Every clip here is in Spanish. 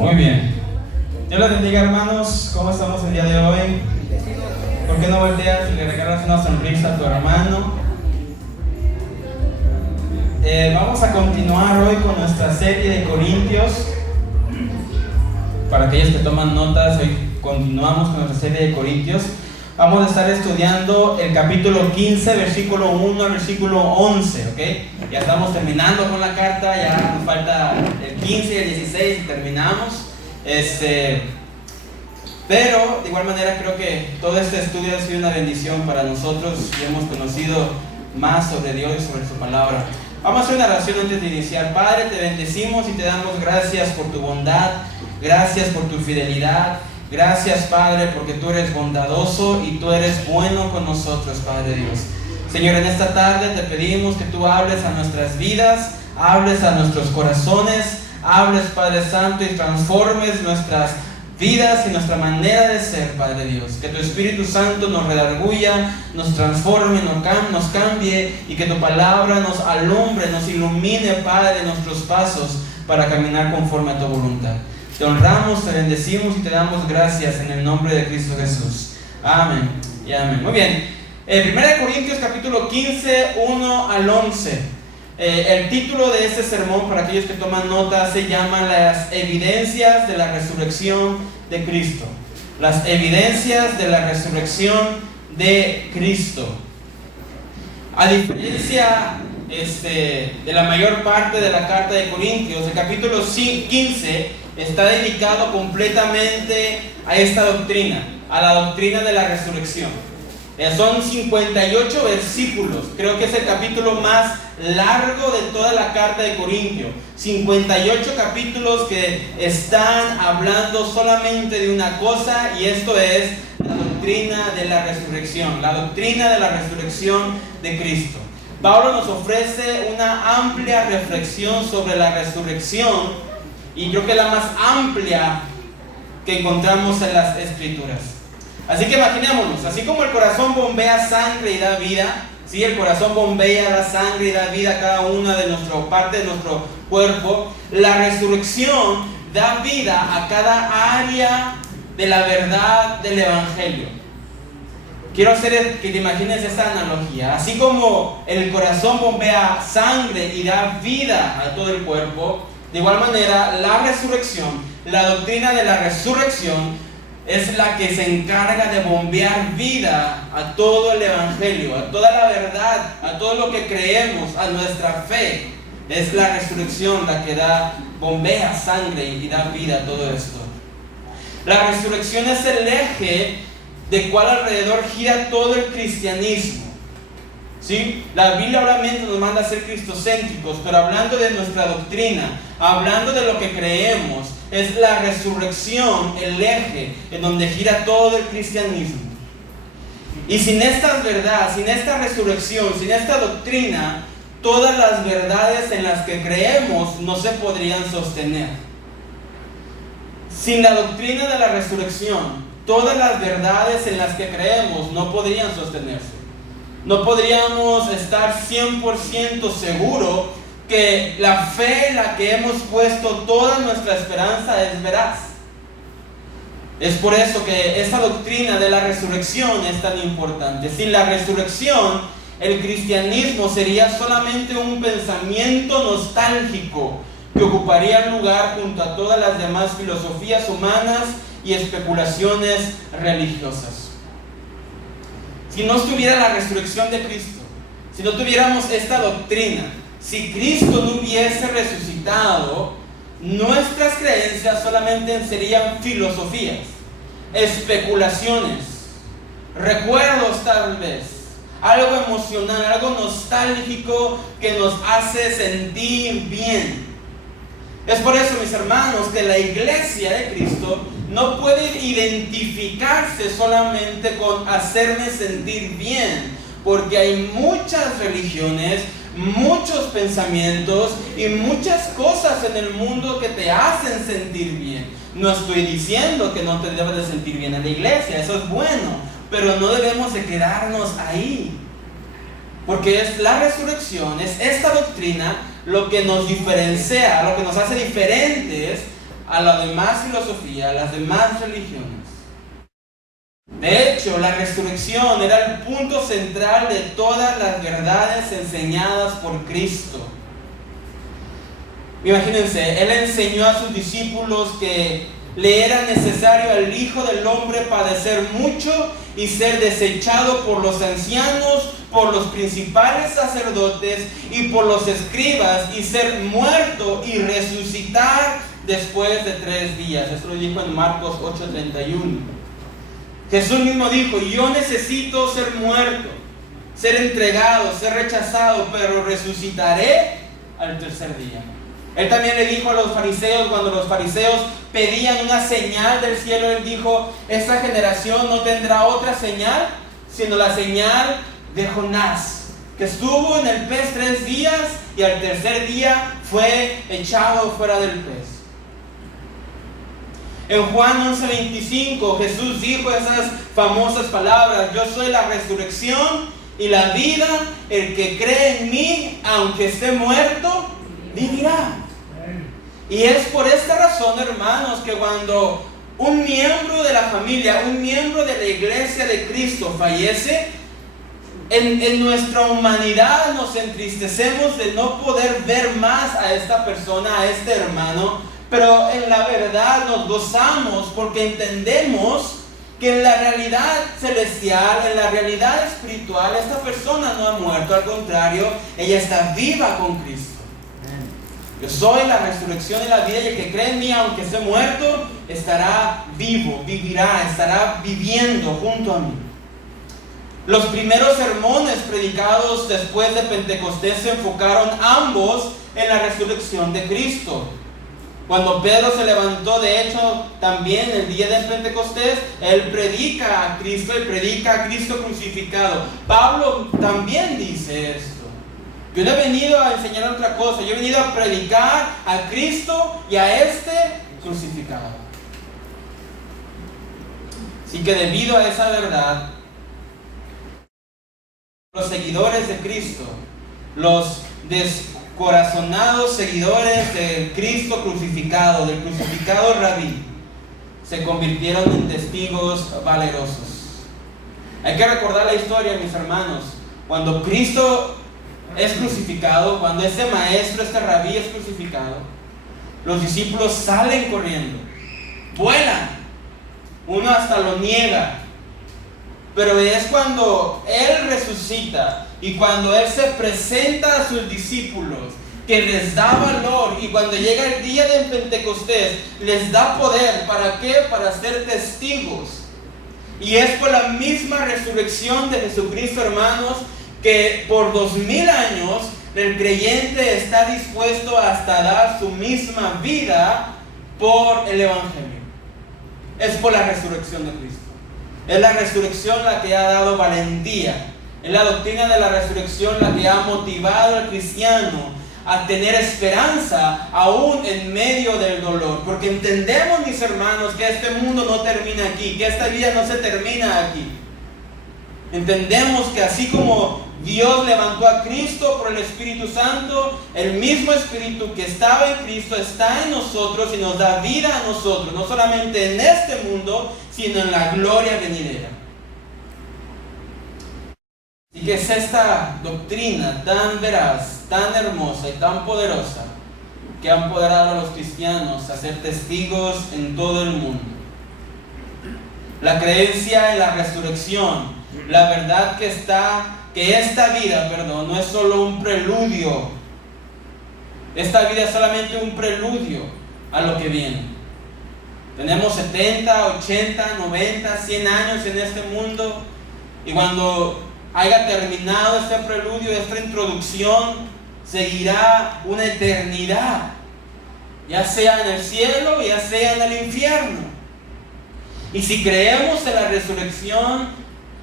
Muy bien. Dios les bendiga, hermanos. ¿Cómo estamos el día de hoy? ¿Por qué no volteas y le regalas una sonrisa a tu hermano? Vamos a continuar hoy con nuestra serie de Corintios. Para aquellos que toman notas, hoy continuamos con nuestra serie de Corintios. Vamos a estar estudiando el capítulo 15, versículo 1 al versículo 11, ¿ok? Ya estamos terminando con la carta, ya nos falta el 15 y el 16 y terminamos. Pero de igual manera creo que todo este estudio ha sido una bendición para nosotros y hemos conocido más sobre Dios y sobre su palabra. Vamos a hacer una oración antes de iniciar. Padre, te bendecimos y te damos gracias por tu bondad, gracias por tu fidelidad. Gracias, Padre, porque tú eres bondadoso y tú eres bueno con nosotros, Padre Dios. Señor, en esta tarde te pedimos que tú hables a nuestras vidas, hables a nuestros corazones, hables, Padre Santo, y transformes nuestras vidas y nuestra manera de ser, Padre Dios. Que tu Espíritu Santo nos redarguya, nos transforme, nos cambie, y que tu palabra nos alumbre, nos ilumine, Padre, nuestros pasos para caminar conforme a tu voluntad. Te honramos, te bendecimos y te damos gracias en el nombre de Cristo Jesús. Amén y amén. Muy bien. 1 Corintios capítulo 15, 1 al 11. El título de este sermón, para aquellos que toman nota, se llama Las evidencias de la resurrección de Cristo. Las evidencias de la resurrección de Cristo. A diferencia de la mayor parte de la carta de Corintios, el capítulo 15 está dedicado completamente a esta doctrina, a la doctrina de la resurrección. Son 58 versículos, creo que es el capítulo más largo de toda la carta de Corintios. 58 capítulos que están hablando solamente de una cosa, y esto es la doctrina de la resurrección, la doctrina de la resurrección de Cristo. Pablo nos ofrece una amplia reflexión sobre la resurrección, y creo que la más amplia que encontramos en las Escrituras. Así que imaginémonos, así como el corazón bombea sangre y da vida, ¿sí? El corazón bombea, da sangre y da vida a cada una de nuestras partes de nuestro cuerpo. La resurrección da vida a cada área de la verdad del Evangelio. Quiero hacer que te imagines esta analogía. Así como el corazón bombea sangre y da vida a todo el cuerpo, de igual manera la resurrección, la doctrina de la resurrección, es la que se encarga de bombear vida a todo el Evangelio, a toda la verdad, a todo lo que creemos, a nuestra fe. Es la resurrección la que bombea sangre y da vida a todo esto. La resurrección es el eje de cual alrededor gira todo el cristianismo. ¿Sí? La Biblia obviamente nos manda a ser cristocéntricos, pero hablando de nuestra doctrina, hablando de lo que creemos, es la resurrección el eje en donde gira todo el cristianismo. Y sin estas verdades, sin esta resurrección, sin esta doctrina, todas las verdades en las que creemos no se podrían sostener. Sin la doctrina de la resurrección, todas las verdades en las que creemos no podrían sostenerse. No podríamos estar 100% seguros que la fe en la que hemos puesto toda nuestra esperanza es veraz. Es por eso que esta doctrina de la resurrección es tan importante. Sin la resurrección, el cristianismo sería solamente un pensamiento nostálgico que ocuparía lugar junto a todas las demás filosofías humanas y especulaciones religiosas. Si no estuviera la resurrección de Cristo, si no tuviéramos esta doctrina, si Cristo no hubiese resucitado, nuestras creencias solamente serían filosofías, especulaciones, recuerdos tal vez, algo emocional, algo nostálgico que nos hace sentir bien. Es por eso, mis hermanos, que la iglesia de Cristo no puede identificarse solamente con hacerme sentir bien, porque hay muchas religiones, muchos pensamientos y muchas cosas en el mundo que te hacen sentir bien. No estoy diciendo que no te debes de sentir bien en la iglesia, eso es bueno, pero no debemos de quedarnos ahí, porque es la resurrección, es esta doctrina lo que nos diferencia, lo que nos hace diferentes a la demás filosofía, a las demás religiones. De hecho, la resurrección era el punto central de todas las verdades enseñadas por Cristo. Imagínense, Él enseñó a sus discípulos que le era necesario al Hijo del Hombre padecer mucho y ser desechado por los ancianos, por los principales sacerdotes y por los escribas, y ser muerto y resucitar después de 3 días. Esto lo dijo en Marcos 8:31. Jesús mismo dijo: yo necesito ser muerto, ser entregado, ser rechazado, pero resucitaré al 3er día. Él también le dijo a los fariseos, cuando los fariseos pedían una señal del cielo, Él dijo: esta generación no tendrá otra señal, sino la señal de Jonás, que estuvo en el pez 3 días y al 3er día fue echado fuera del pez. En Juan 11:25 Jesús dijo esas famosas palabras: yo soy la resurrección y la vida, el que cree en mí, aunque esté muerto, vivirá. Y es por esta razón, hermanos, que cuando un miembro de la familia, un miembro de la iglesia de Cristo fallece, en nuestra humanidad nos entristecemos de no poder ver más a esta persona, a este hermano, pero en la verdad nos gozamos porque entendemos que en la realidad celestial, en la realidad espiritual, esta persona no ha muerto, al contrario, ella está viva con Cristo. Yo soy la resurrección y la vida, y el que cree en mí, aunque esté muerto, estará vivo, vivirá, estará viviendo junto a mí. Los primeros sermones predicados después de Pentecostés se enfocaron ambos en la resurrección de Cristo. Cuando Pedro se levantó, de hecho, también el día de Pentecostés, él predica a Cristo y predica a Cristo crucificado. Pablo también dice esto. Yo no he venido a enseñar otra cosa, yo he venido a predicar a Cristo y a este crucificado. Así que debido a esa verdad, los seguidores de Cristo, los descorazonados seguidores del Cristo crucificado, del crucificado Rabí, se convirtieron en testigos valerosos. Hay que recordar la historia, mis hermanos. Cuando Cristo es crucificado, cuando este maestro, este rabí es crucificado, los discípulos salen corriendo, vuelan, uno hasta lo niega, pero es cuando Él resucita y cuando Él se presenta a sus discípulos que les da valor, y cuando llega el día de Pentecostés les da poder. ¿Para qué? Para ser testigos. Y es por la misma resurrección de Jesucristo, hermanos, que por 2000 años el creyente está dispuesto hasta dar su misma vida por el Evangelio. Es por la resurrección de Cristo. Es la resurrección la que ha dado valentía. Es la doctrina de la resurrección la que ha motivado al cristiano a tener esperanza aún en medio del dolor. Porque entendemos, mis hermanos, que este mundo no termina aquí, que esta vida no se termina aquí. Entendemos que así como Dios levantó a Cristo por el Espíritu Santo, el mismo Espíritu que estaba en Cristo está en nosotros y nos da vida a nosotros, no solamente en este mundo, sino en la gloria venidera. Así que es esta doctrina tan veraz, tan hermosa y tan poderosa que ha empoderado a los cristianos a ser testigos en todo el mundo. La creencia en la resurrección, la verdad que esta vida, no es solo un preludio. Esta vida es solamente un preludio a lo que viene. Tenemos 70, 80, 90, 100 años en este mundo, y cuando haya terminado este preludio, esta introducción, seguirá una eternidad, ya sea en el cielo, ya sea en el infierno. Y si creemos en la resurrección,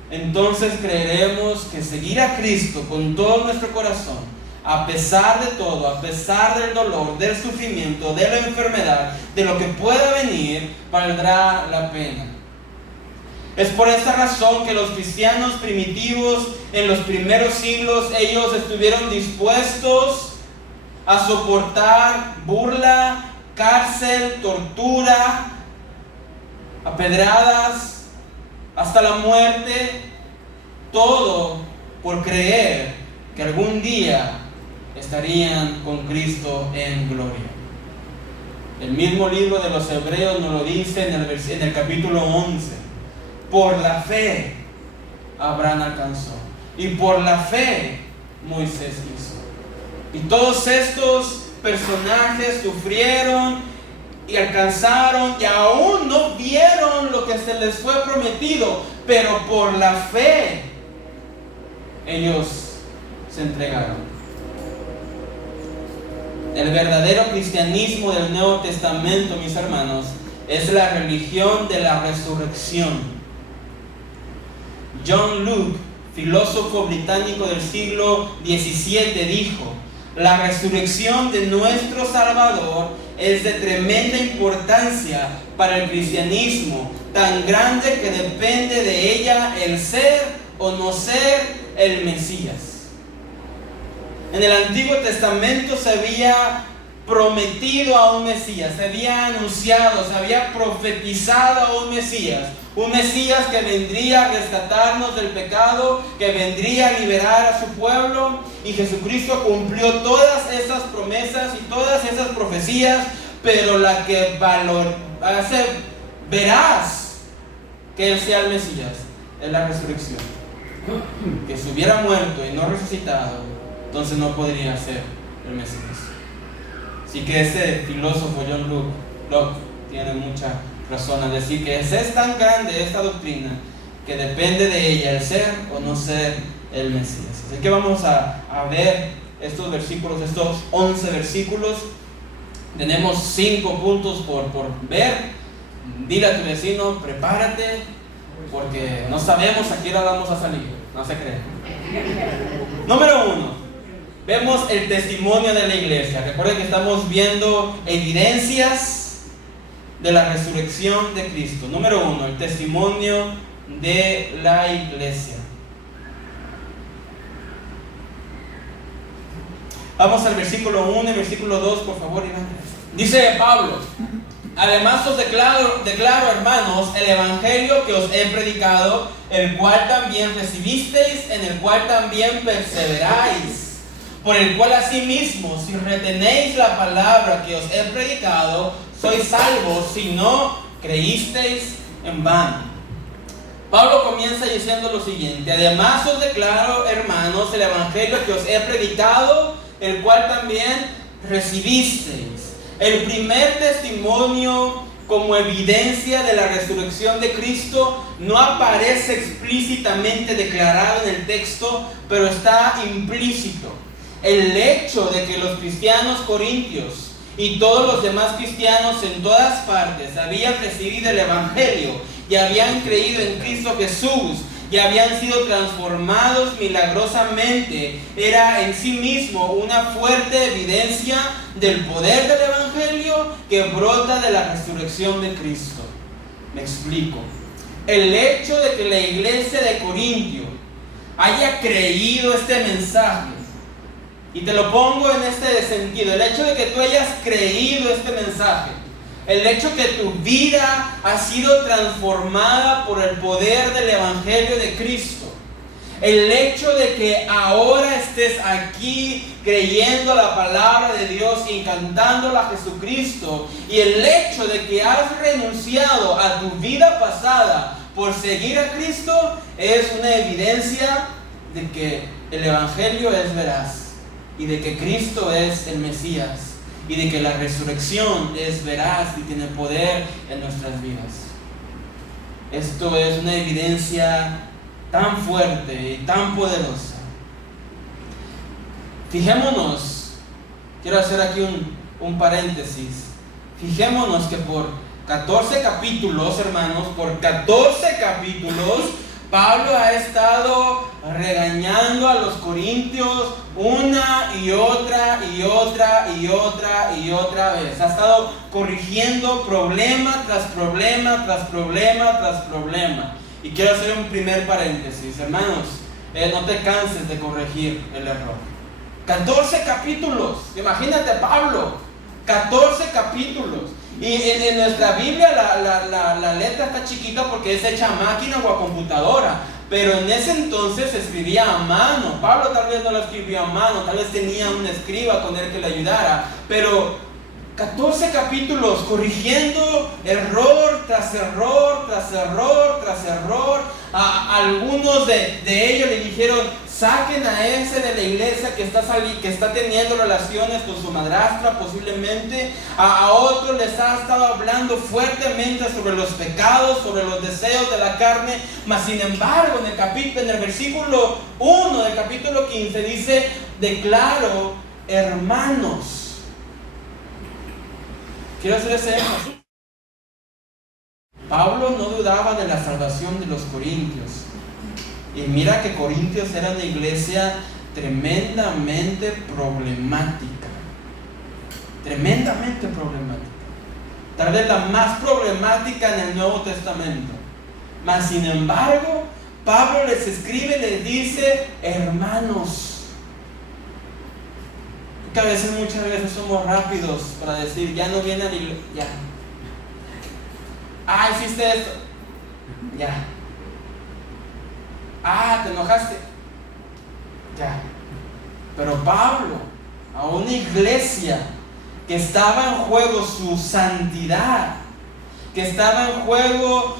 entonces creeremos que seguir a Cristo con todo nuestro corazón, a pesar de todo, a pesar del dolor, del sufrimiento, de la enfermedad, de lo que pueda venir, valdrá la pena. Es por esta razón que los cristianos primitivos en los primeros siglos, ellos estuvieron dispuestos a soportar burla, cárcel, tortura, apedradas, hasta la muerte, todo por creer que algún día estarían con Cristo en gloria. El mismo libro de los Hebreos nos lo dice en el capítulo 11. Por la fe Abraham alcanzó, y por la fe Moisés hizo. Y todos estos personajes sufrieron y alcanzaron y aún no vieron lo que se les fue prometido, pero por la fe ellos se entregaron. El verdadero cristianismo del Nuevo Testamento, mis hermanos, es la religión de la resurrección. John Locke, filósofo británico del siglo XVII, dijo: la resurrección de nuestro Salvador es de tremenda importancia para el cristianismo, tan grande que depende de ella el ser o no ser el Mesías. En el Antiguo Testamento se había prometido a un Mesías, se había anunciado, se había profetizado a un Mesías que vendría a rescatarnos del pecado, que vendría a liberar a su pueblo, y Jesucristo cumplió todas esas promesas y todas esas profecías, pero la que hace veraz que Él sea el Mesías es la resurrección. Que si hubiera muerto y no resucitado, entonces no podría ser el Mesías. Así que ese filósofo John Locke tiene mucha razón al decir que es tan grande esta doctrina que depende de ella el ser o no ser el Mesías. Así que vamos a ver estos versículos, estos 11 versículos. Tenemos 5 puntos por ver. Dile a tu vecino: prepárate, porque no sabemos a qué hora vamos a salir. No se cree. Número 1. Vemos el testimonio de la iglesia. Recuerden que estamos viendo evidencias de la resurrección de Cristo. Número 1, el testimonio de la iglesia. Vamos al versículo 1 y versículo 2, por favor, Iván. Dice Pablo: además os declaro, hermanos, el evangelio que os he predicado, el cual también recibisteis, en el cual también perseveráis, por el cual asimismo, si retenéis la palabra que os he predicado, sois salvos, si no creísteis en vano. Pablo comienza diciendo lo siguiente: además os declaro, hermanos, el evangelio que os he predicado, el cual también recibisteis. El primer testimonio como evidencia de la resurrección de Cristo no aparece explícitamente declarado en el texto, pero está implícito. El hecho de que los cristianos corintios y todos los demás cristianos en todas partes habían recibido el evangelio y habían creído en Cristo Jesús y habían sido transformados milagrosamente era en sí mismo una fuerte evidencia del poder del evangelio que brota de la resurrección de Cristo. Me explico. El hecho de que la iglesia de Corintio haya creído este mensaje, y te lo pongo en este sentido, el hecho de que tú hayas creído este mensaje, el hecho que tu vida ha sido transformada por el poder del evangelio de Cristo, el hecho de que ahora estés aquí creyendo la palabra de Dios y cantándola a Jesucristo, y el hecho de que has renunciado a tu vida pasada por seguir a Cristo, es una evidencia de que el evangelio es veraz, y de que Cristo es el Mesías, y de que la resurrección es veraz y tiene poder en nuestras vidas. Esto es una evidencia tan fuerte y tan poderosa. Fijémonos, quiero hacer aquí un paréntesis. Fijémonos que por 14 capítulos, hermanos, por 14 capítulos, Pablo ha estado regañando a los corintios una y otra y otra y otra y otra vez. Ha estado corrigiendo problema tras problema tras problema tras problema. Y quiero hacer un primer paréntesis, hermanos. No te canses de corregir el error. 14 capítulos. Imagínate, Pablo. 14 capítulos. Y en nuestra Biblia la letra está chiquita porque es hecha a máquina o a computadora. Pero en ese entonces se escribía a mano. Pablo tal vez no lo escribía a mano, tal vez tenía un escriba con él que le ayudara. Pero 14 capítulos corrigiendo error tras error, tras error, tras error. Algunos de ellos le dijeron: saquen a ese de la iglesia que está teniendo relaciones con su madrastra posiblemente. A otros les ha estado hablando fuertemente sobre los pecados, sobre los deseos de la carne. Mas sin embargo en el versículo 1 del capítulo 15 dice: declaro, hermanos. Quiero hacer ese énfasis. Pablo no dudaba de la salvación de los corintios. Y mira que Corintios era una iglesia tremendamente problemática. Tremendamente problemática. Tal vez la más problemática en el Nuevo Testamento. Mas sin embargo, Pablo les escribe, les dice: hermanos. Porque muchas veces somos rápidos para decir: ya no viene a la iglesia, ya. Hiciste esto, ya. Te enojaste, ya. Pero Pablo, a una iglesia que estaba en juego su santidad, que estaba en juego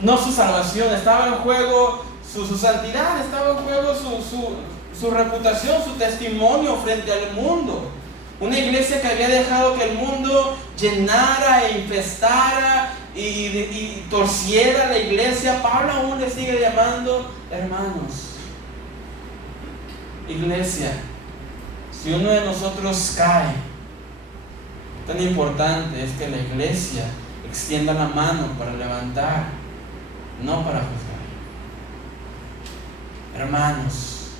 no su salvación, estaba en juego su santidad, estaba en juego su reputación, su testimonio frente al mundo. Una iglesia que había dejado que el mundo llenara e infestara y torciera la iglesia. Pablo aún le sigue llamando hermanos. Iglesia, si uno de nosotros cae, tan importante es que la iglesia extienda la mano para levantar, no para juzgar. Hermanos,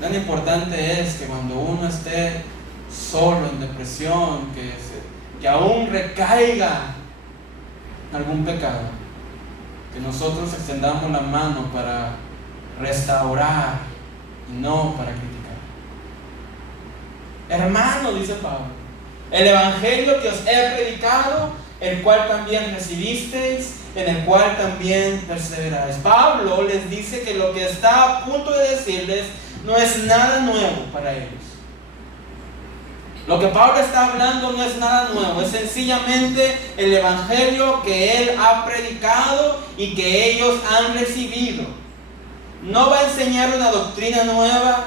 tan importante es que cuando uno esté solo, en depresión, que aún recaiga en algún pecado, que nosotros extendamos la mano para restaurar y no para criticar. Hermanos, dice Pablo, el evangelio que os he predicado, el cual también recibisteis, en el cual también perseveráis. Pablo les dice que lo que está a punto de decirles no es nada nuevo para ellos. Lo que Pablo está hablando no es nada nuevo, es sencillamente el evangelio que él ha predicado y que ellos han recibido. No va a enseñar una doctrina nueva,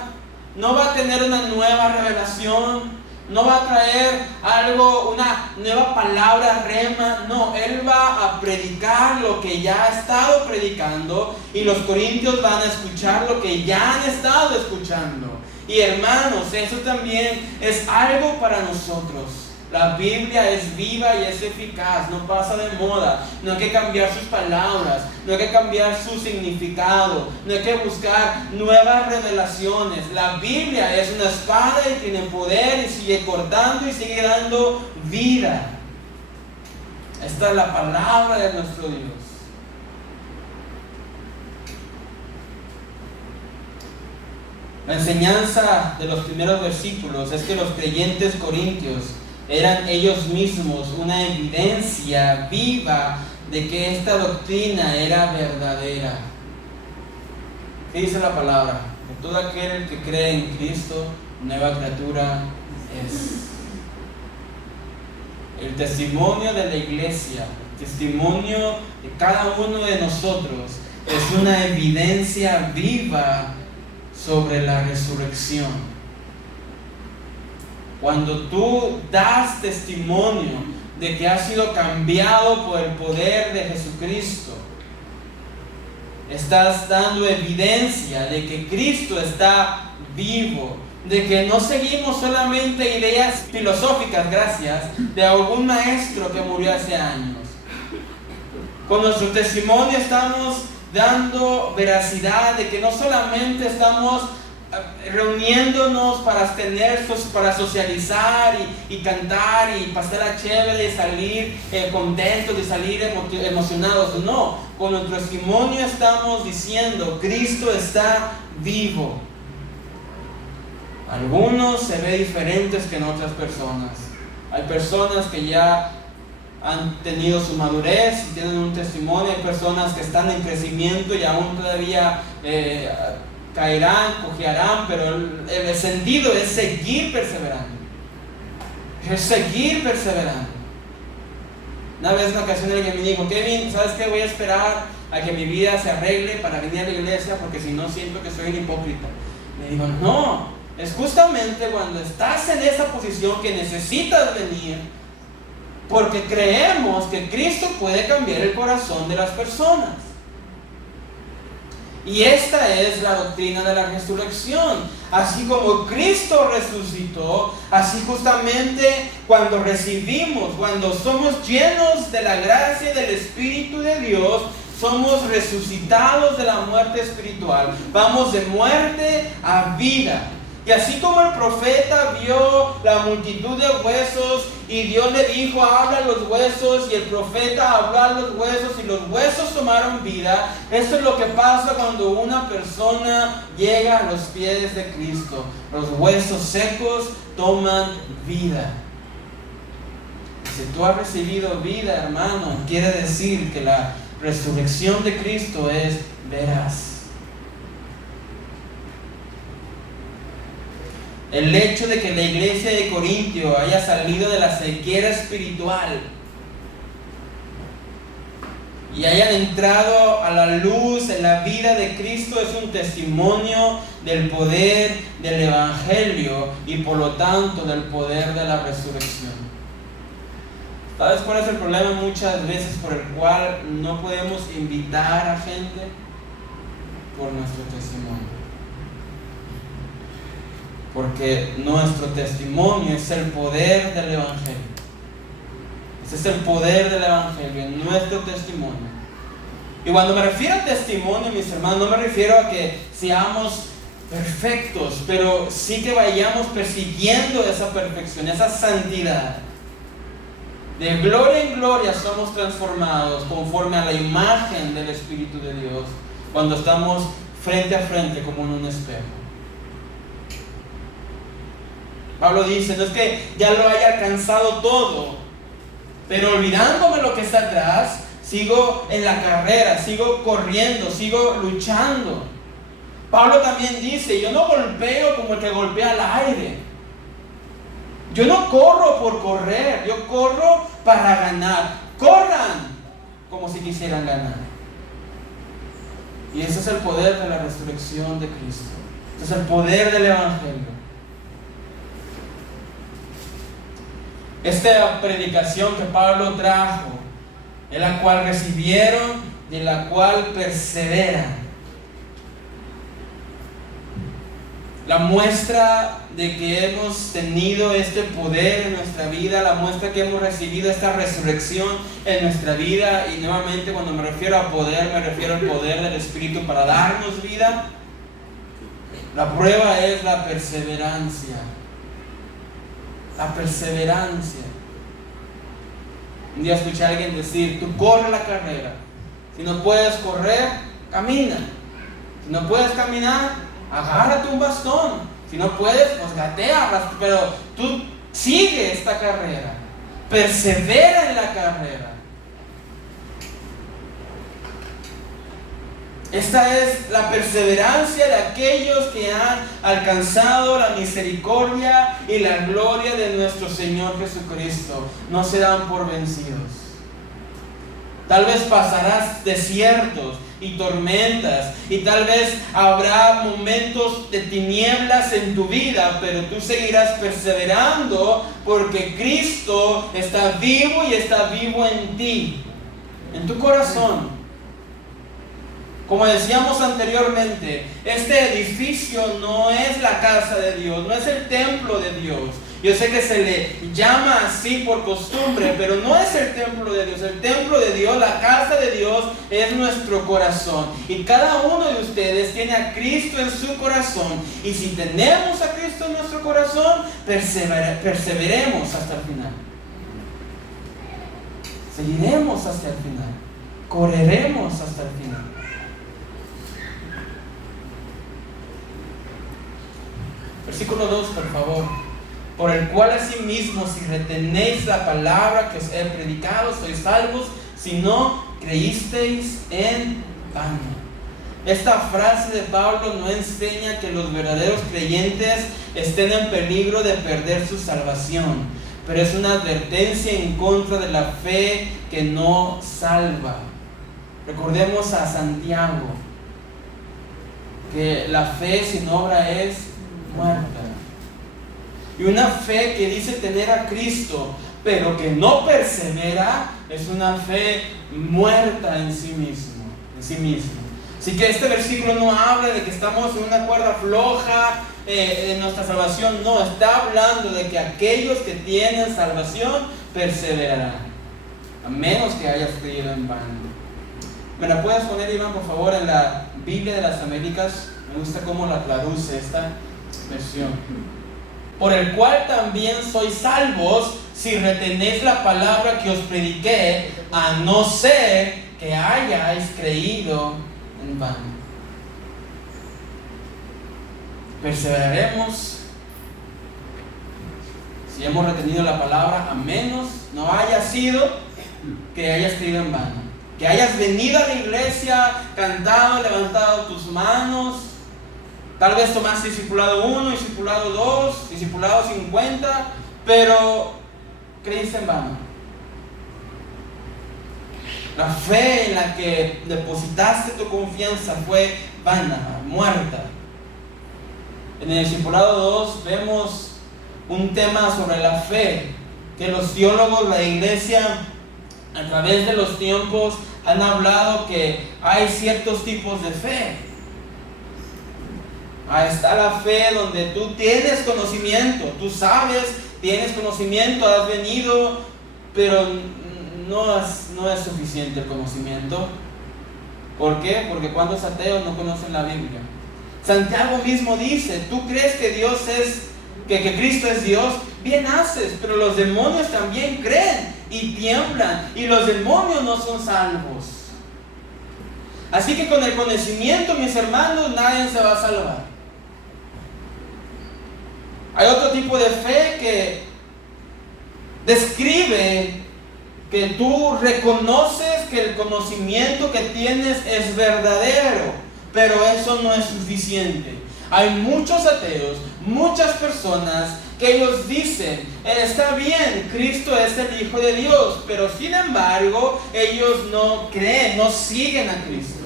no va a tener una nueva revelación, no va a traer una nueva palabra rema. No, él va a predicar lo que ya ha estado predicando, y los corintios van a escuchar lo que ya han estado escuchando. Y hermanos, eso también es algo para nosotros. La Biblia es viva y es eficaz, no pasa de moda. No hay que cambiar sus palabras, no hay que cambiar su significado, no hay que buscar nuevas revelaciones. La Biblia es una espada y tiene poder y sigue cortando y sigue dando vida. Esta es la palabra de nuestro Dios. La enseñanza de los primeros versículos es que los creyentes corintios eran ellos mismos una evidencia viva de que esta doctrina era verdadera. ¿Qué dice la palabra? Que todo aquel que cree en Cristo, nueva criatura es. El testimonio de la iglesia, el testimonio de cada uno de nosotros es una evidencia viva sobre la resurrección. Cuando tú das testimonio de que has sido cambiado por el poder de Jesucristo, estás dando evidencia de que Cristo está vivo, de que no seguimos solamente ideas filosóficas, gracias, de algún maestro que murió hace años. Con nuestro testimonio estamos dando veracidad de que no solamente estamos reuniéndonos para para socializar y cantar y pasar a chévere y salir contentos y salir emocionados. No, con nuestro testimonio estamos diciendo: Cristo está vivo. Algunos se ven diferentes que en otras personas. Hay personas que ya han tenido su madurez y tienen un testimonio. Hay personas que están en crecimiento y aún todavía caerán, cojearán, pero el sentido es seguir perseverando. Es seguir perseverando. Una vez, en una ocasión, alguien me dijo: Kevin, ¿sabes qué? Voy a esperar a que mi vida se arregle para venir a la iglesia, porque si no siento que soy un hipócrita. Le digo: no, es justamente cuando estás en esa posición que necesitas venir, porque creemos que Cristo puede cambiar el corazón de las personas. Y esta es la doctrina de la resurrección. Así como Cristo resucitó, así justamente cuando recibimos, cuando somos llenos de la gracia y del Espíritu de Dios, somos resucitados de la muerte espiritual. Vamos de muerte a vida. Y así como el profeta vio la multitud de huesos y Dios le dijo: habla a los huesos, y el profeta habló a los huesos y los huesos tomaron vida. Esto es lo que pasa cuando una persona llega a los pies de Cristo. Los huesos secos toman vida. Si tú has recibido vida, hermano, quiere decir que la resurrección de Cristo es veraz. El hecho de que la iglesia de Corintio haya salido de la ceguera espiritual y hayan entrado a la luz en la vida de Cristo es un testimonio del poder del Evangelio y por lo tanto del poder de la resurrección. ¿Sabes cuál es el problema muchas veces por el cual no podemos invitar a gente? Por nuestro testimonio. Porque nuestro testimonio es el poder del Evangelio. Ese es el poder del Evangelio, nuestro testimonio. Y cuando me refiero a testimonio, mis hermanos, no me refiero a que seamos perfectos, pero sí que vayamos persiguiendo esa perfección, esa santidad. De gloria en gloria somos transformados conforme a la imagen del Espíritu de Dios cuando estamos frente a frente como en un espejo. Pablo dice: no es que ya lo haya alcanzado todo, pero olvidándome lo que está atrás, sigo en la carrera, sigo corriendo, sigo luchando. Pablo también dice: yo no golpeo como el que golpea al aire. Yo no corro por correr, yo corro para ganar. Corran como si quisieran ganar. Y ese es el poder de la resurrección de Cristo. Ese es el poder del Evangelio. Esta predicación que Pablo trajo, en la cual recibieron y en la cual perseveran. La muestra de que hemos tenido este poder en nuestra vida, la muestra que hemos recibido esta resurrección en nuestra vida, y nuevamente cuando me refiero a poder, me refiero al poder del Espíritu para darnos vida. La prueba es la perseverancia. La perseverancia. Un día escuché a alguien decir: tú corre la carrera. Si no puedes correr, camina. Si no puedes caminar, agárrate un bastón. Si no puedes, pues gatea. Pero tú sigue esta carrera. Persevera en la carrera. Esta es la perseverancia de aquellos que han alcanzado la misericordia y la gloria de nuestro Señor Jesucristo. No se dan por vencidos. Tal vez pasarás desiertos y tormentas, y tal vez habrá momentos de tinieblas en tu vida, pero tú seguirás perseverando porque Cristo está vivo y está vivo en ti, en tu corazón. Como decíamos anteriormente, este edificio no es la casa de Dios, no es el templo de Dios. Yo sé que se le llama así por costumbre, pero no es el templo de Dios. El templo de Dios, la casa de Dios, es nuestro corazón. Y cada uno de ustedes tiene a Cristo en su corazón. Y si tenemos a Cristo en nuestro corazón, perseveremos hasta el final. Seguiremos hasta el final. Correremos hasta el final. Versículo 2, por favor. Por el cual asimismo, si retenéis la palabra que os he predicado, sois salvos, si no creísteis en vano. Esta frase de Pablo no enseña que los verdaderos creyentes estén en peligro de perder su salvación, pero es una advertencia en contra de la fe que no salva. Recordemos a Santiago, que la fe sin obra es muerta. Y una fe que dice tener a Cristo, pero que no persevera, es una fe muerta en sí mismo. Así que este versículo no habla de que estamos en una cuerda floja en nuestra salvación. No, está hablando de que aquellos que tienen salvación perseverarán, a menos que hayas creído en vano. ¿Me la puedes poner, Iván, por favor, en la Biblia de las Américas? Me gusta cómo la traduce esta versión. Por el cual también sois salvos, si retenéis la palabra que os prediqué, a no ser que hayáis creído en vano. Perseveraremos si hemos retenido la palabra, a menos no haya sido que hayas creído en vano, que hayas venido a la iglesia, cantado, levantado tus manos, tal vez tomaste discipulado 1, discipulado 2, discipulado 50, pero creíste en vano. La fe en la que depositaste tu confianza fue vana, muerta. En el discipulado 2 vemos un tema sobre la fe, que los teólogos, la iglesia, a través de los tiempos han hablado que hay ciertos tipos de fe. Ahí está la fe donde tú tienes conocimiento, tú sabes, tienes conocimiento, has venido, pero no es suficiente el conocimiento. ¿Por qué? Porque cuando los ateos no conocen la Biblia. Santiago mismo dice, tú crees que Dios es, que Cristo es Dios, bien haces, pero los demonios también creen y tiemblan, y los demonios no son salvos. Así que con el conocimiento, mis hermanos, nadie se va a salvar. Hay otro tipo de fe que describe que tú reconoces que el conocimiento que tienes es verdadero, pero eso no es suficiente. Hay muchos ateos, muchas personas que ellos dicen, está bien, Cristo es el Hijo de Dios, pero sin embargo ellos no creen, no siguen a Cristo.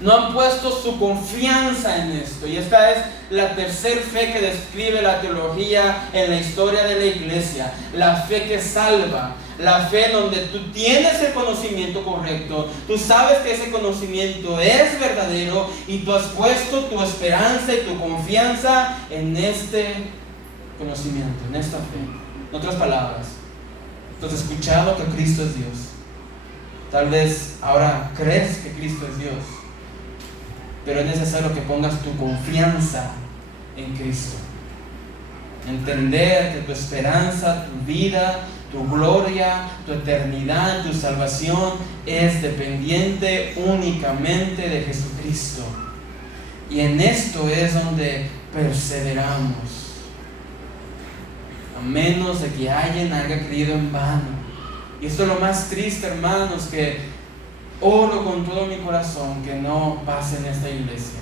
No han puesto su confianza en esto. Y esta es la tercera fe que describe la teología en la historia de la iglesia. La fe que salva. La fe donde tú tienes el conocimiento correcto. Tú sabes que ese conocimiento es verdadero y tú has puesto tu esperanza y tu confianza en este conocimiento, en esta fe. En otras palabras, tú has escuchado que Cristo es Dios. Tal vez ahora crees que Cristo es Dios, pero es necesario que pongas tu confianza en Cristo. Entender que tu esperanza, tu vida, tu gloria, tu eternidad, tu salvación es dependiente únicamente de Jesucristo. Y en esto es donde perseveramos. A menos de que alguien haya creído en vano. Y esto es lo más triste, hermanos, que oro con todo mi corazón que no pase en esta iglesia.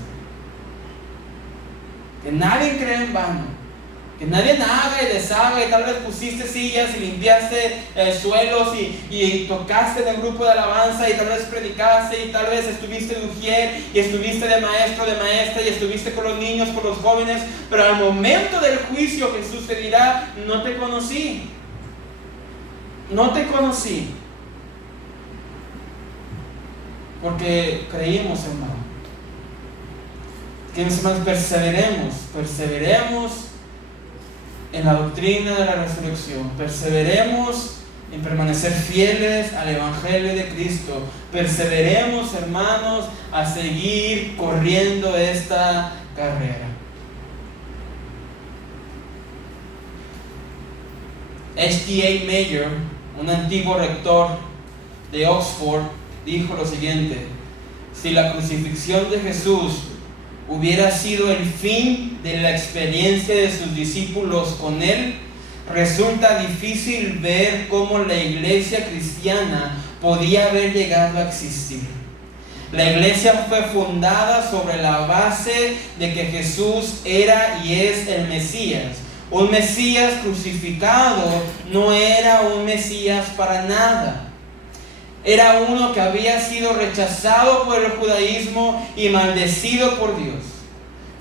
Que nadie cree en vano. Que nadie haga y deshaga, y tal vez pusiste sillas y limpiaste suelos y tocaste en el grupo de alabanza y tal vez predicaste y tal vez estuviste de ujier y estuviste de maestro, de maestra y estuviste con los niños, con los jóvenes, pero al momento del juicio Jesús te dirá, no te conocí. No te conocí. Porque creímos en vano. Que mis hermanos perseveremos en la doctrina de la resurrección, perseveremos en permanecer fieles al Evangelio de Cristo, perseveremos, hermanos, a seguir corriendo esta carrera. H.T.A. Mayer, un antiguo rector de Oxford, dijo lo siguiente: si la crucifixión de Jesús hubiera sido el fin de la experiencia de sus discípulos con Él, resulta difícil ver cómo la iglesia cristiana podía haber llegado a existir. La iglesia fue fundada sobre la base de que Jesús era y es el Mesías. Un Mesías crucificado no era un Mesías para nada. Era uno que había sido rechazado por el judaísmo y maldecido por Dios.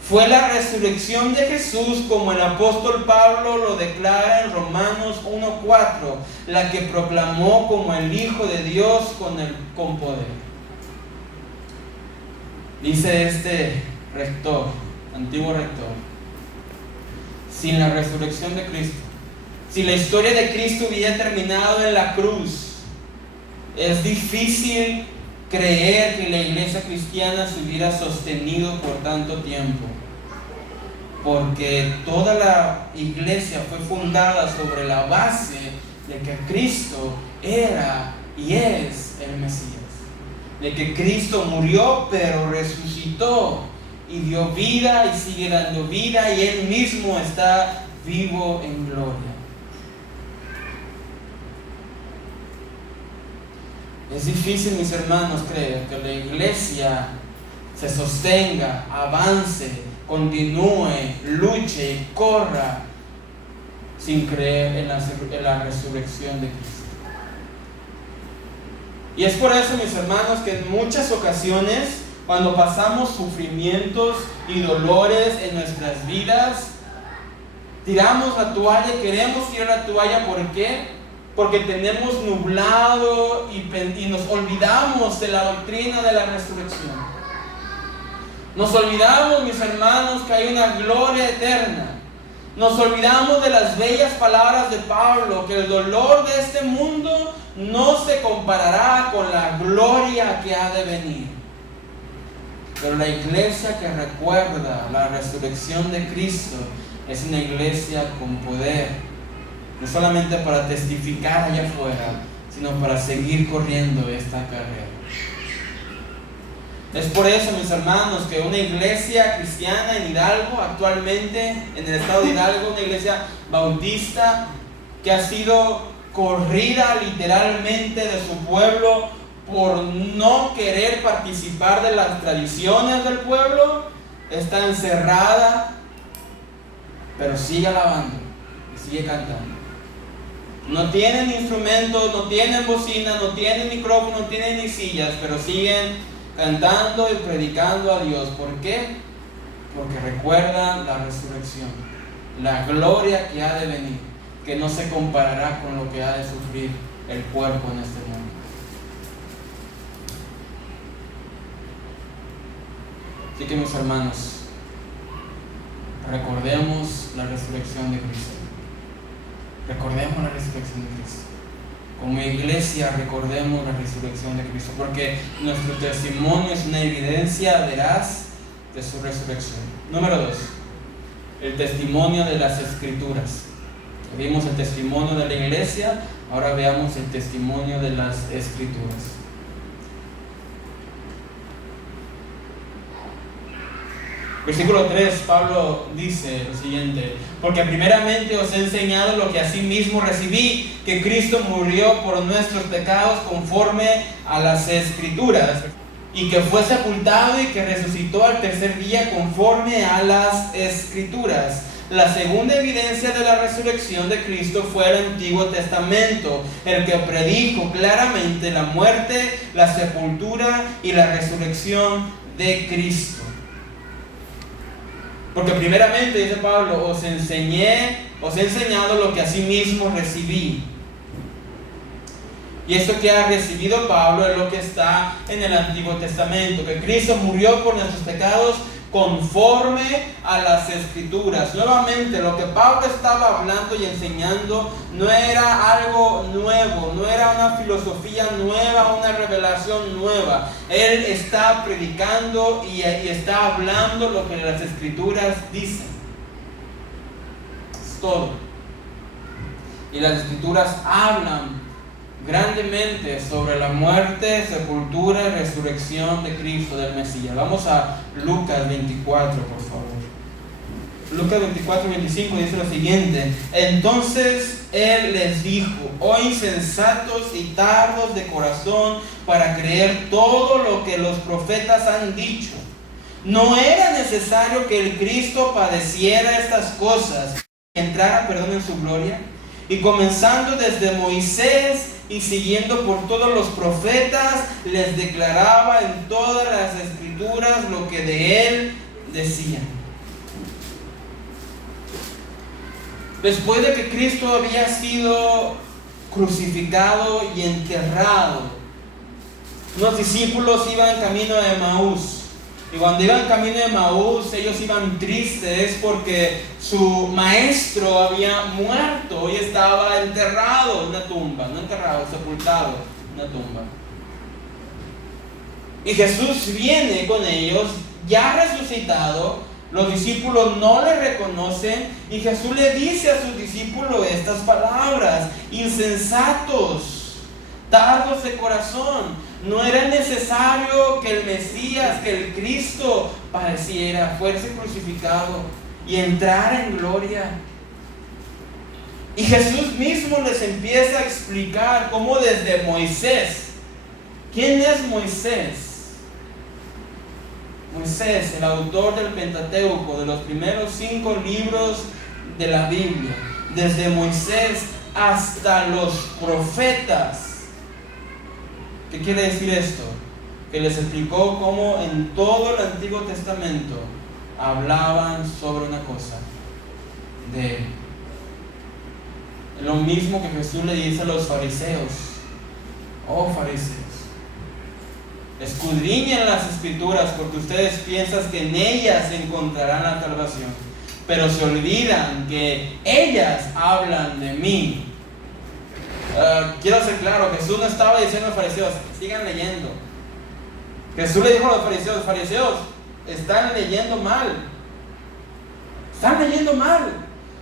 Fue la resurrección de Jesús, como el apóstol Pablo lo declara en Romanos 1:4, la que proclamó como el Hijo de Dios con poder. Dice este rector, antiguo rector: sin la resurrección de Cristo, si la historia de Cristo hubiera terminado en la cruz, es difícil creer que la iglesia cristiana se hubiera sostenido por tanto tiempo, porque toda la iglesia fue fundada sobre la base de que Cristo era y es el Mesías, de que Cristo murió pero resucitó y dio vida y sigue dando vida, y Él mismo está vivo en gloria. Es difícil, mis hermanos, creer que la iglesia se sostenga, avance, continúe, luche y corra sin creer en la resurrección de Cristo. Y es por eso, mis hermanos, que en muchas ocasiones, cuando pasamos sufrimientos y dolores en nuestras vidas, tiramos la toalla, queremos tirar la toalla. ¿Por qué? Porque tenemos nublado y nos olvidamos de la doctrina de la resurrección. Nos olvidamos, mis hermanos, que hay una gloria eterna. Nos olvidamos de las bellas palabras de Pablo, que el dolor de este mundo no se comparará con la gloria que ha de venir. Pero la iglesia que recuerda la resurrección de Cristo es una iglesia con poder, no solamente para testificar allá afuera, sino para seguir corriendo esta carrera. Es por eso, mis hermanos, que una iglesia cristiana en Hidalgo, actualmente en el estado de Hidalgo, una iglesia bautista que ha sido corrida literalmente de su pueblo por no querer participar de las tradiciones del pueblo, está encerrada, pero sigue alabando y sigue cantando. No tienen instrumentos, no tienen bocina, no tienen micrófono, no tienen ni sillas, pero siguen cantando y predicando a Dios. ¿Por qué? Porque recuerdan la resurrección, la gloria que ha de venir, que no se comparará con lo que ha de sufrir el cuerpo en este mundo. Así que, mis hermanos, recordemos la resurrección de Cristo. Recordemos la resurrección de Cristo. Como iglesia, recordemos la resurrección de Cristo, porque nuestro testimonio es una evidencia veraz de su resurrección. Número 2, el testimonio de las Escrituras. Vimos el testimonio de la iglesia, ahora veamos el testimonio de las Escrituras. Versículo 3, Pablo dice lo siguiente: porque primeramente os he enseñado lo que asimismo recibí, que Cristo murió por nuestros pecados conforme a las Escrituras, y que fue sepultado y que resucitó al tercer día conforme a las Escrituras. La segunda evidencia de la resurrección de Cristo fue el Antiguo Testamento, el que predijo claramente la muerte, la sepultura y la resurrección de Cristo. Porque primeramente, dice Pablo, os he enseñado lo que asimismo recibí. Y esto que ha recibido Pablo es lo que está en el Antiguo Testamento, que Cristo murió por nuestros pecados conforme a las Escrituras. Nuevamente, lo que Pablo estaba hablando y enseñando no era algo nuevo, no era una filosofía nueva, una revelación nueva. Él está predicando y está hablando lo que las Escrituras dicen. Es todo. Y las Escrituras hablan grandemente sobre la muerte, sepultura y resurrección de Cristo, del Mesías. Vamos a Lucas 24, por favor. Lucas 24, 25 dice lo siguiente: entonces Él les dijo: oh insensatos y tardos de corazón para creer todo lo que los profetas han dicho. ¿No era necesario que el Cristo padeciera estas cosas y entrara, en su gloria? Y comenzando desde Moisés y siguiendo por todos los profetas, les declaraba en todas las escrituras lo que de Él decían. Después de que Cristo había sido crucificado y enterrado, los discípulos iban camino de Emaús. Y cuando iban camino de Emaús, ellos iban tristes porque su maestro había muerto y estaba enterrado en una tumba. No enterrado, sepultado en una tumba. Y Jesús viene con ellos, ya resucitado. Los discípulos no le reconocen y Jesús le dice a sus discípulos estas palabras: insensatos, tardos de corazón. No era necesario que el Mesías, que el Cristo padeciera, fuese crucificado y entrara en gloria. Y Jesús mismo les empieza a explicar cómo desde Moisés. ¿Quién es Moisés? Moisés, el autor del Pentateuco, de los primeros 5 libros de la Biblia. Desde Moisés hasta los profetas. ¿Qué quiere decir esto? Que les explicó cómo en todo el Antiguo Testamento hablaban sobre una cosa: de Él. Es lo mismo que Jesús le dice a los fariseos: oh fariseos, escudriñen las escrituras porque ustedes piensan que en ellas encontrarán la salvación, pero se olvidan que ellas hablan de mí. Quiero ser claro, Jesús no estaba diciendo a los fariseos: sigan leyendo. Jesús le dijo a los fariseos, están leyendo mal. Están leyendo mal.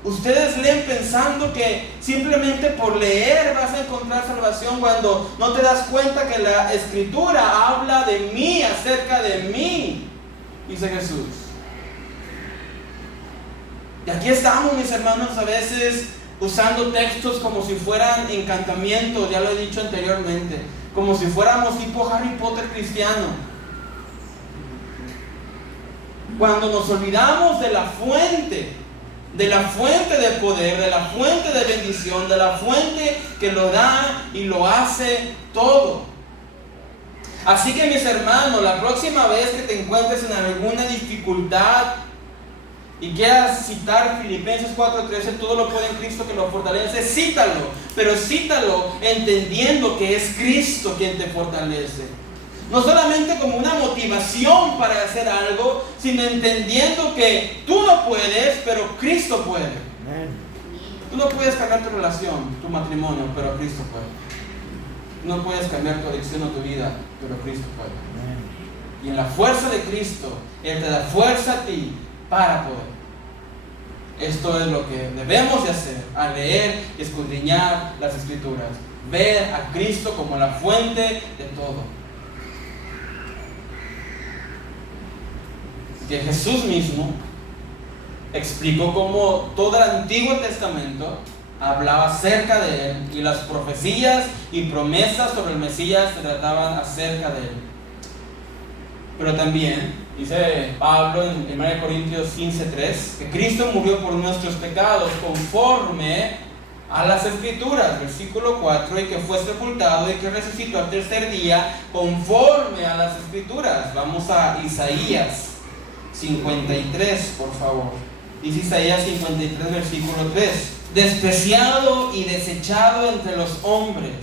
Ustedes leen pensando que simplemente por leer vas a encontrar salvación, cuando no te das cuenta que la Escritura habla de mí, acerca de mí, dice Jesús. Y aquí estamos, mis hermanos, a veces usando textos como si fueran encantamientos, ya lo he dicho anteriormente, como si fuéramos tipo Harry Potter cristiano. Cuando nos olvidamos de la fuente de poder, de la fuente de bendición, de la fuente que lo da y lo hace todo. Así que, mis hermanos, la próxima vez que te encuentres en alguna dificultad y quieras citar Filipenses 4:13, todo lo puede en Cristo que lo fortalece, cítalo, pero cítalo entendiendo que es Cristo quien te fortalece. No solamente como una motivación para hacer algo, sino entendiendo que tú no puedes, pero Cristo puede. Tú no puedes cambiar tu relación, tu matrimonio, pero Cristo puede. Tú no puedes cambiar tu adicción o tu vida, pero Cristo puede. Y en la fuerza de Cristo, Él te da fuerza a ti para poder. Esto es lo que debemos de hacer al leer y escudriñar las Escrituras. Ver a Cristo como la fuente de todo. Que Jesús mismo explicó cómo todo el Antiguo Testamento hablaba acerca de Él, y las profecías y promesas sobre el Mesías se trataban acerca de Él. Pero también dice Pablo en 1 Corintios 15:3 que Cristo murió por nuestros pecados conforme a las Escrituras, versículo 4, y que fue sepultado y que resucitó al tercer día conforme a las Escrituras. Vamos a Isaías 53, por favor. Dice Isaías 53, versículo 3: despreciado y desechado entre los hombres,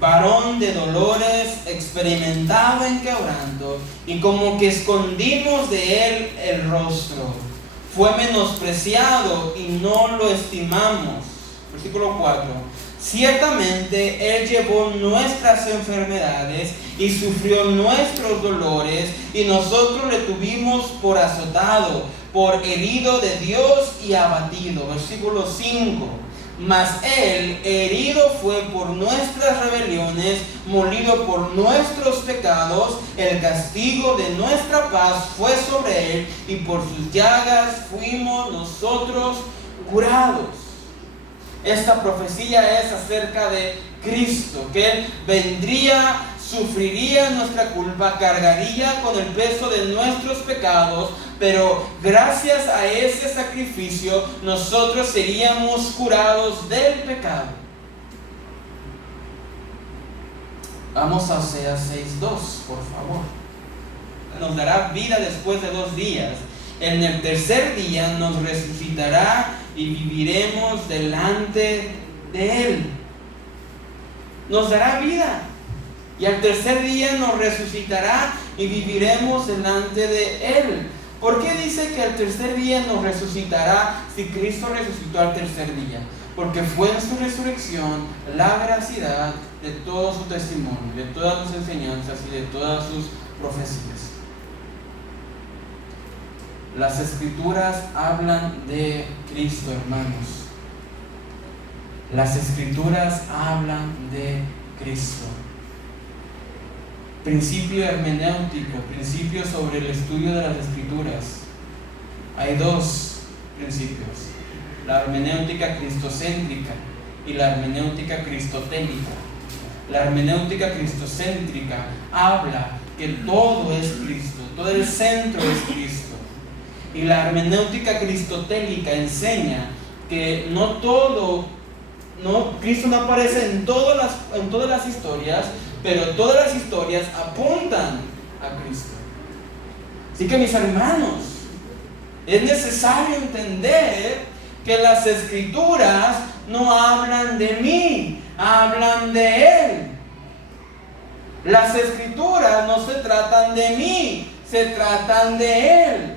varón de dolores, experimentado en quebranto, y como que escondimos de él el rostro. Fue menospreciado y no lo estimamos. Versículo 4: ciertamente Él llevó nuestras enfermedades y sufrió nuestros dolores, y nosotros le tuvimos por azotado, por herido de Dios y abatido. Versículo 5: Mas Él herido fue por nuestras rebeliones, molido por nuestros pecados, el castigo de nuestra paz fue sobre Él, y por sus llagas fuimos nosotros curados. Esta profecía es acerca de Cristo, que Él vendría, sufriría nuestra culpa, cargaría con el peso de nuestros pecados, pero gracias a ese sacrificio nosotros seríamos curados del pecado. Vamos a Oseas 6:2, por favor. Nos dará vida después de 2 días. En el tercer día nos resucitará y viviremos delante de Él. Nos dará vida. Y al tercer día nos resucitará y viviremos delante de Él. ¿Por qué dice que al tercer día nos resucitará si Cristo resucitó al tercer día? Porque fue en su resurrección la veracidad de todo su testimonio, de todas sus enseñanzas y de todas sus profecías. Las Escrituras hablan de Cristo, hermanos. Las Escrituras hablan de Cristo. Principio hermenéutico, principio sobre el estudio de las Escrituras. Hay 2 principios: la hermenéutica cristocéntrica y la hermenéutica cristotélica. La hermenéutica cristocéntrica habla que todo es Cristo, todo el centro es Cristo. Y la hermenéutica cristotélica enseña que Cristo no aparece en todas las historias, pero todas las historias apuntan a Cristo. Así que, mis hermanos, es necesario entender que las Escrituras no hablan de mí, hablan de Él. Las Escrituras no se tratan de mí, se tratan de Él.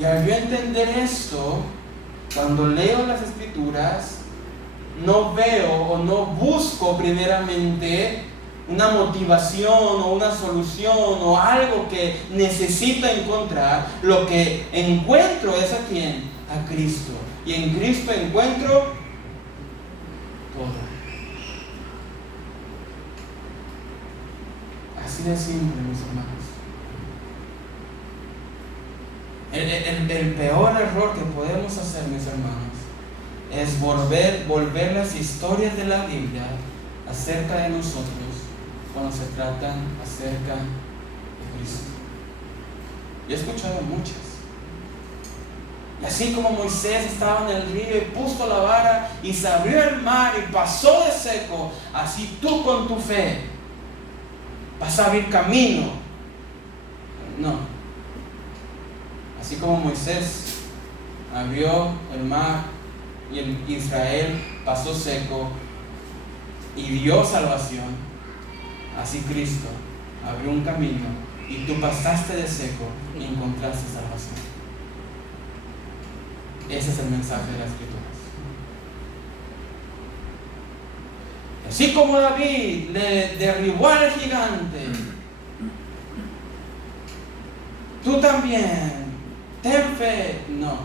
Y al yo entender esto, cuando leo las Escrituras, no veo o no busco primeramente una motivación o una solución o algo que necesito encontrar. Lo que encuentro es ¿a quién? A Cristo. Y en Cristo encuentro todo. Así de simple, mis hermanos. El peor error que podemos hacer, mis hermanos, es volver las historias de la Biblia acerca de nosotros cuando se tratan acerca de Cristo. Yo he escuchado muchas. Y así como Moisés estaba en el río y puso la vara y se abrió el mar y pasó de seco, así tú con tu fe vas a abrir camino. No. Así como Moisés abrió el mar y Israel pasó seco y dio salvación, así Cristo abrió un camino y tú pasaste de seco y encontraste salvación. Ese es el mensaje de las Escrituras. Así como David le derribó al gigante, tú también ten fe. No.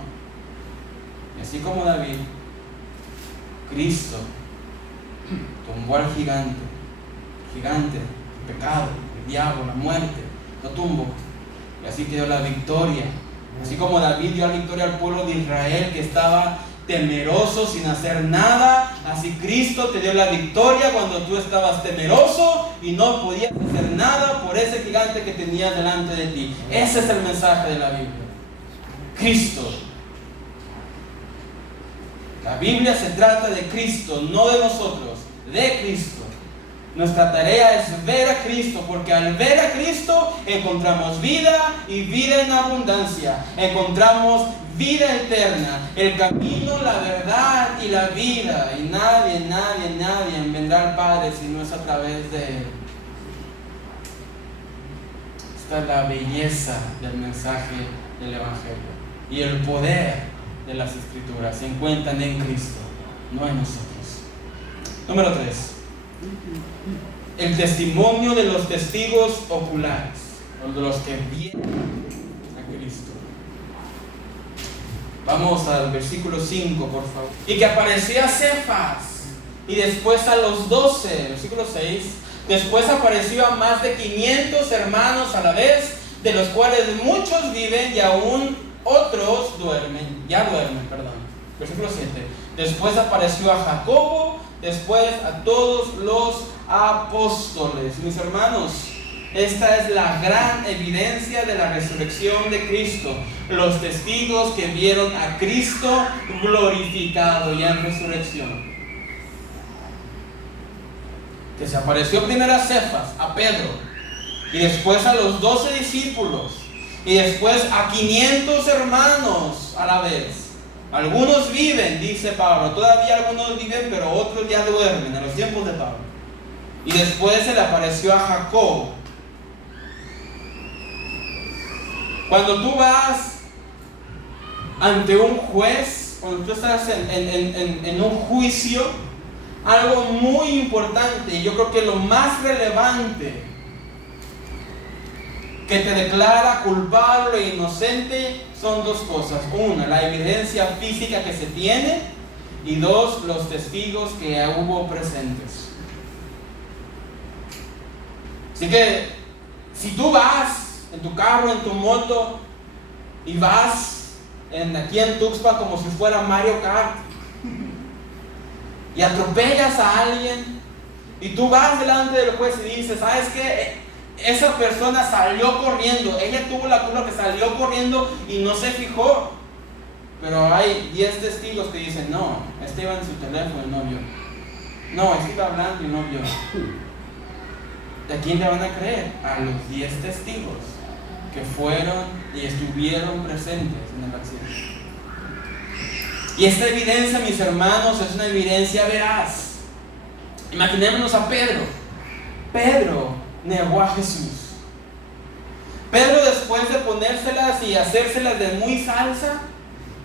Y así como David, Cristo tumbó al gigante, el pecado, el diablo, la muerte, lo tumbó. Y así te dio la victoria. Así como David dio la victoria al pueblo de Israel que estaba temeroso sin hacer nada, así Cristo te dio la victoria cuando tú estabas temeroso y no podías hacer nada por ese gigante que tenías delante de ti. Ese es el mensaje de la Biblia. Cristo. La Biblia se trata de Cristo, no de nosotros, de Cristo. Nuestra tarea es ver a Cristo, porque al ver a Cristo encontramos vida y vida en abundancia. Encontramos vida eterna, el camino, la verdad y la vida. Y nadie vendrá al Padre si no es a través de Él. Esta es la belleza del mensaje del Evangelio. Y el poder de las Escrituras se encuentran en Cristo, no en nosotros. Número 3. El testimonio de los testigos oculares, o de los que vieron a Cristo. Vamos al versículo 5, por favor. Y que apareció a Cefas, y después a los 12, versículo 6. Después apareció a más de 500 hermanos a la vez, de los cuales muchos viven y aún otros duermen. Versículo 7. Después apareció a Jacobo, después a todos los apóstoles. Mis hermanos, esta es la gran evidencia de la resurrección de Cristo. Los testigos que vieron a Cristo glorificado ya en resurrección. Que se apareció primero a Cefas, a Pedro, y después a los 12 discípulos, y después a 500 hermanos a la vez. Algunos viven, dice Pablo, todavía algunos viven, pero otros ya duermen, en los tiempos de Pablo. Y después se le apareció a Jacobo. Cuando tú vas ante un juez, cuando tú estás en un juicio, algo muy importante, yo creo que lo más relevante que te declara culpable e inocente son dos cosas. Una, la evidencia física que se tiene, y dos, los testigos que hubo presentes. Así que si tú vas en tu carro, en tu moto, y vas aquí en Tuxpan como si fuera Mario Kart, y atropellas a alguien, y tú vas delante del juez y dices, ¿sabes qué? Esa persona salió corriendo, ella tuvo la culpa que salió corriendo y no se fijó. Pero hay 10 testigos que dicen, no, este iba en su teléfono y no vio. No, este iba hablando y no vio. ¿De quién le van a creer? A los 10 testigos que fueron y estuvieron presentes en el accidente. Y esta evidencia, mis hermanos, es una evidencia veraz. Imaginémonos a Pedro. Pedro negó a Jesús. Pedro, después de ponérselas y hacérselas de muy salsa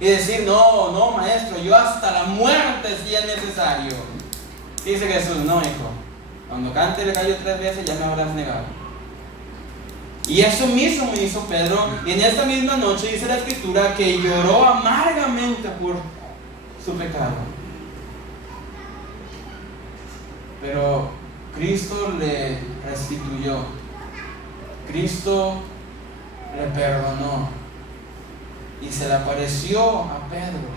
y decir, no, maestro, yo hasta la muerte si es necesario. Dice Jesús, no, hijo, cuando cante el gallo 3 veces ya me habrás negado. Y eso mismo me hizo Pedro, y en esta misma noche dice la Escritura que lloró amargamente por su pecado. Pero Cristo le restituyó, Cristo le perdonó y se le apareció a Pedro.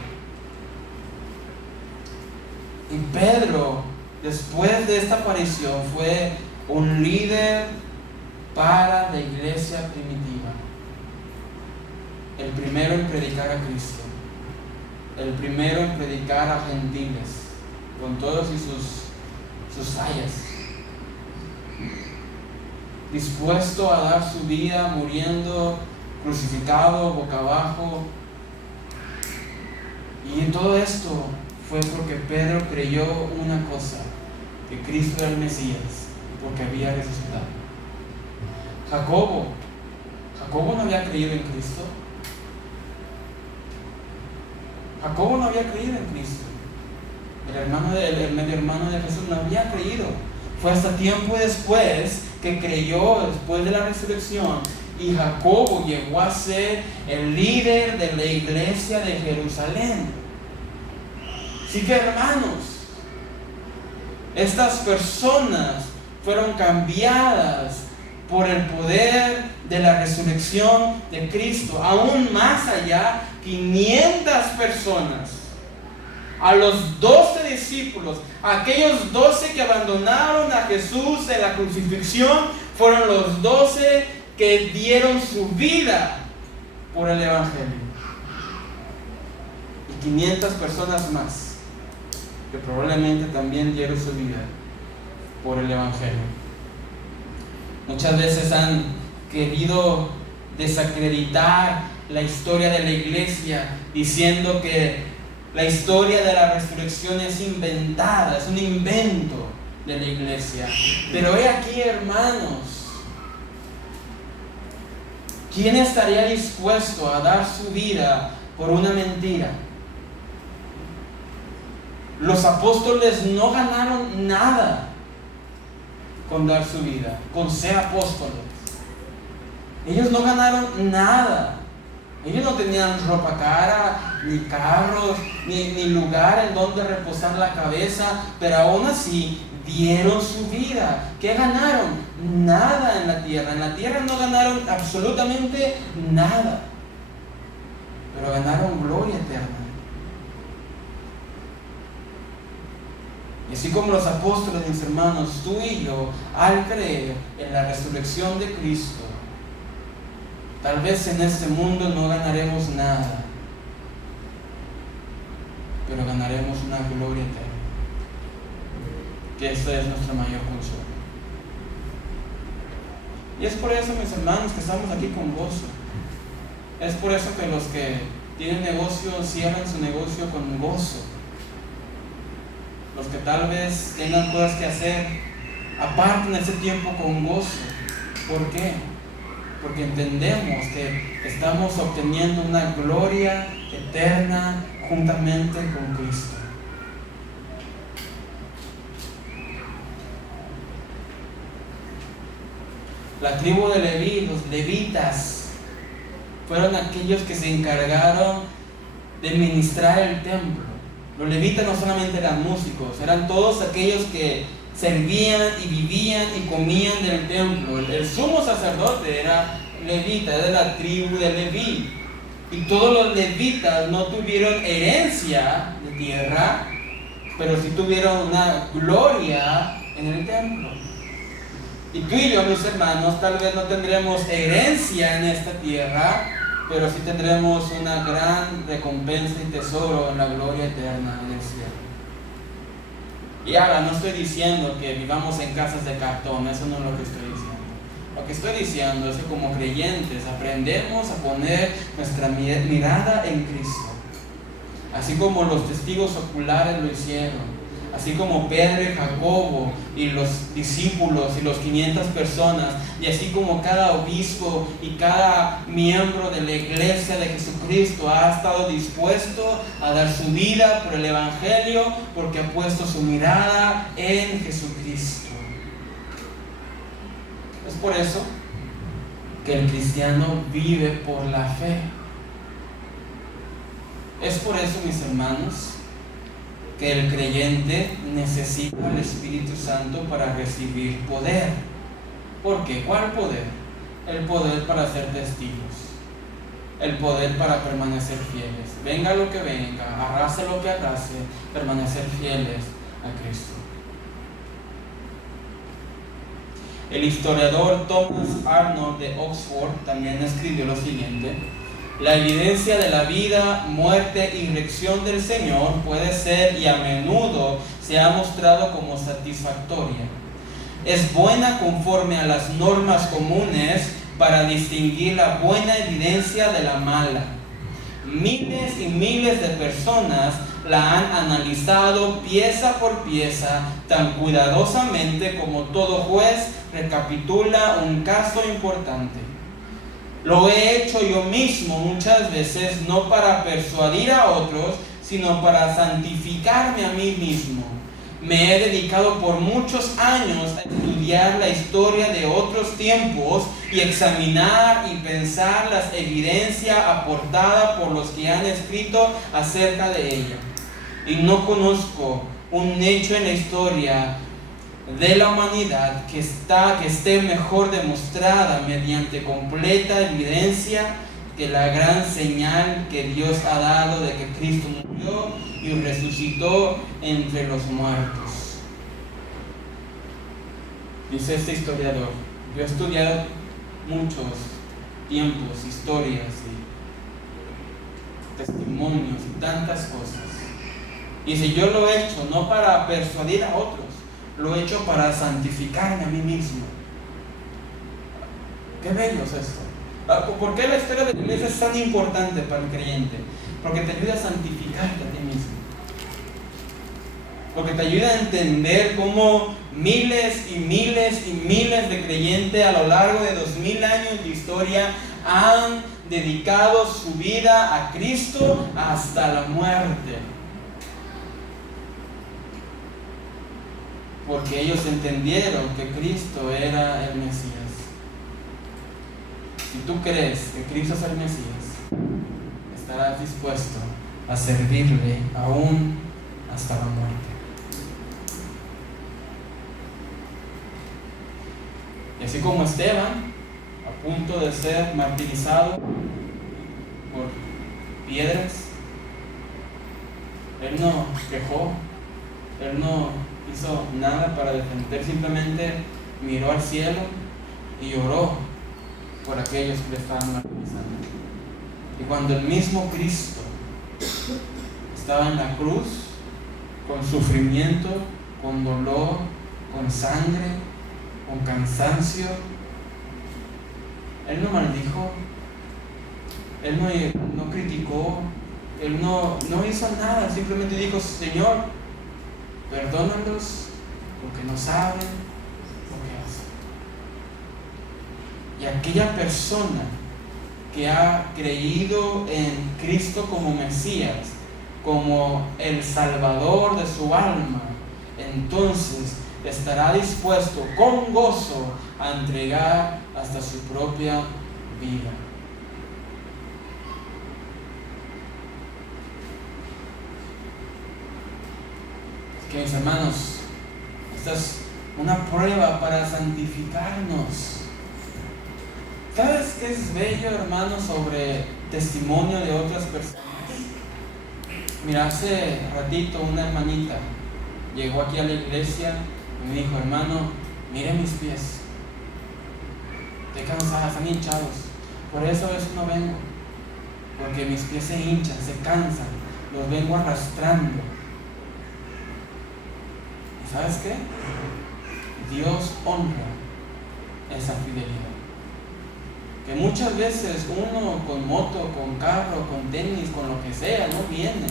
Y Pedro, después de esta aparición, fue un líder para la iglesia primitiva. El primero en predicar a Cristo, el primero en predicar a gentiles, con todos y sus fallas, dispuesto a dar su vida, muriendo, crucificado, boca abajo. Y en todo esto fue porque Pedro creyó una cosa, que Cristo era el Mesías, porque había resucitado. Jacobo no había creído en Cristo. Jacobo no había creído en Cristo. El medio hermano de Jesús no había creído. Fue hasta tiempo después que creyó, después de la resurrección, y Jacobo llegó a ser el líder de la iglesia de Jerusalén. Así que, hermanos, estas personas fueron cambiadas por el poder de la resurrección de Cristo. Aún más allá, 500 personas. A los 12 discípulos, aquellos 12 que abandonaron a Jesús en la crucifixión, fueron los 12 que dieron su vida por el Evangelio. Y 500 personas más que probablemente también dieron su vida por el Evangelio. Muchas veces han querido desacreditar la historia de la iglesia diciendo que la historia de la resurrección es inventada, es un invento de la iglesia. Pero he aquí, hermanos, ¿quién estaría dispuesto a dar su vida por una mentira? Los apóstoles no ganaron nada con dar su vida, con ser apóstoles. Ellos no ganaron nada Ellos no tenían ropa cara, ni carros, ni lugar en donde reposar la cabeza, pero aún así dieron su vida. ¿Qué ganaron? Nada en la tierra. En la tierra no ganaron absolutamente nada, pero ganaron gloria eterna. Y así como los apóstoles, mis hermanos, tú y yo, al creer en la resurrección de Cristo, tal vez en este mundo no ganaremos nada, pero ganaremos una gloria eterna, que eso es nuestro mayor consuelo. Y es por eso, mis hermanos, que estamos aquí con gozo. Es por eso que los que tienen negocio cierran su negocio con gozo. Los que tal vez tengan cosas que hacer, aparten ese tiempo con gozo. ¿Por qué? Porque entendemos que estamos obteniendo una gloria eterna juntamente con Cristo. La tribu de Leví, los levitas, fueron aquellos que se encargaron de ministrar el templo. Los levitas no solamente eran músicos, eran todos aquellos que servían y vivían y comían del templo. El sumo sacerdote era levita, era de la tribu de Leví. Y todos los levitas no tuvieron herencia de tierra, pero sí tuvieron una gloria en el templo. Y tú y yo, mis hermanos, tal vez no tendremos herencia en esta tierra, pero sí tendremos una gran recompensa y tesoro en la gloria eterna en el cielo. Y ahora no estoy diciendo que vivamos en casas de cartón, eso no es lo que estoy diciendo. Lo que estoy diciendo es que como creyentes aprendemos a poner nuestra mirada en Cristo, así como los testigos oculares lo hicieron, así como Pedro y Jacobo y los discípulos y los 500 personas, y así como cada obispo y cada miembro de la iglesia de Jesucristo ha estado dispuesto a dar su vida por el Evangelio, porque ha puesto su mirada en Jesucristo. Es por eso que el cristiano vive por la fe. Es por eso, mis hermanos, que el creyente necesita al Espíritu Santo para recibir poder. ¿Por qué? ¿Cuál poder? El poder para ser testigos, el poder para permanecer fieles. Venga lo que venga, arrase lo que arrase, permanecer fieles a Cristo. El historiador Thomas Arnold de Oxford también escribió lo siguiente: la evidencia de la vida, muerte y resurrección del Señor puede ser y a menudo se ha mostrado como satisfactoria. Es buena conforme a las normas comunes para distinguir la buena evidencia de la mala. Miles y miles de personas la han analizado pieza por pieza tan cuidadosamente como todo juez recapitula un caso importante. Lo he hecho yo mismo muchas veces, no para persuadir a otros, sino para santificarme a mí mismo. Me he dedicado por muchos años a estudiar la historia de otros tiempos y examinar y pensar las evidencias aportadas por los que han escrito acerca de ella. Y no conozco un hecho en la historia de la humanidad que esté mejor demostrada mediante completa evidencia que la gran señal que Dios ha dado de que Cristo murió y resucitó entre los muertos. Dice este historiador: yo he estudiado muchos tiempos, historias y testimonios y tantas cosas. Y si yo lo he hecho no para persuadir a otros, lo he hecho para santificarme a mí mismo. Qué bello es esto. ¿Por qué la historia de la iglesia es tan importante para el creyente? Porque te ayuda a santificarte a ti mismo. Porque te ayuda a entender cómo miles y miles y miles de creyentes a lo largo de 2000 años de historia han dedicado su vida a Cristo hasta la muerte. Porque ellos entendieron que Cristo era el Mesías. Si tú crees que Cristo es el Mesías, estarás dispuesto a servirle aún hasta la muerte. Y así como Esteban, a punto de ser martirizado por piedras, él no quejó, él no hizo nada para defender, simplemente miró al cielo y oró por aquellos que le estaban martirizando. Y cuando el mismo Cristo estaba en la cruz, con sufrimiento, con dolor, con sangre, con cansancio, Él no maldijo, Él no criticó, Él no hizo nada, simplemente dijo: Señor, perdónalos porque no saben lo que hacen. Y aquella persona que ha creído en Cristo como Mesías, como el Salvador de su alma, entonces estará dispuesto con gozo a entregar hasta su propia vida. Es que, mis hermanos, esta es una prueba para santificarnos. ¿Sabes qué es bello, hermano, sobre testimonio de otras personas? Mira, hace ratito una hermanita llegó aquí a la iglesia y me dijo: hermano, mire mis pies, estoy cansada, están hinchados, por eso a veces no vengo, porque mis pies se hinchan, se cansan, los vengo arrastrando. ¿Y sabes qué? Dios honra esa fidelidad. Que muchas veces uno con moto, con carro, con tenis, con lo que sea, no viene.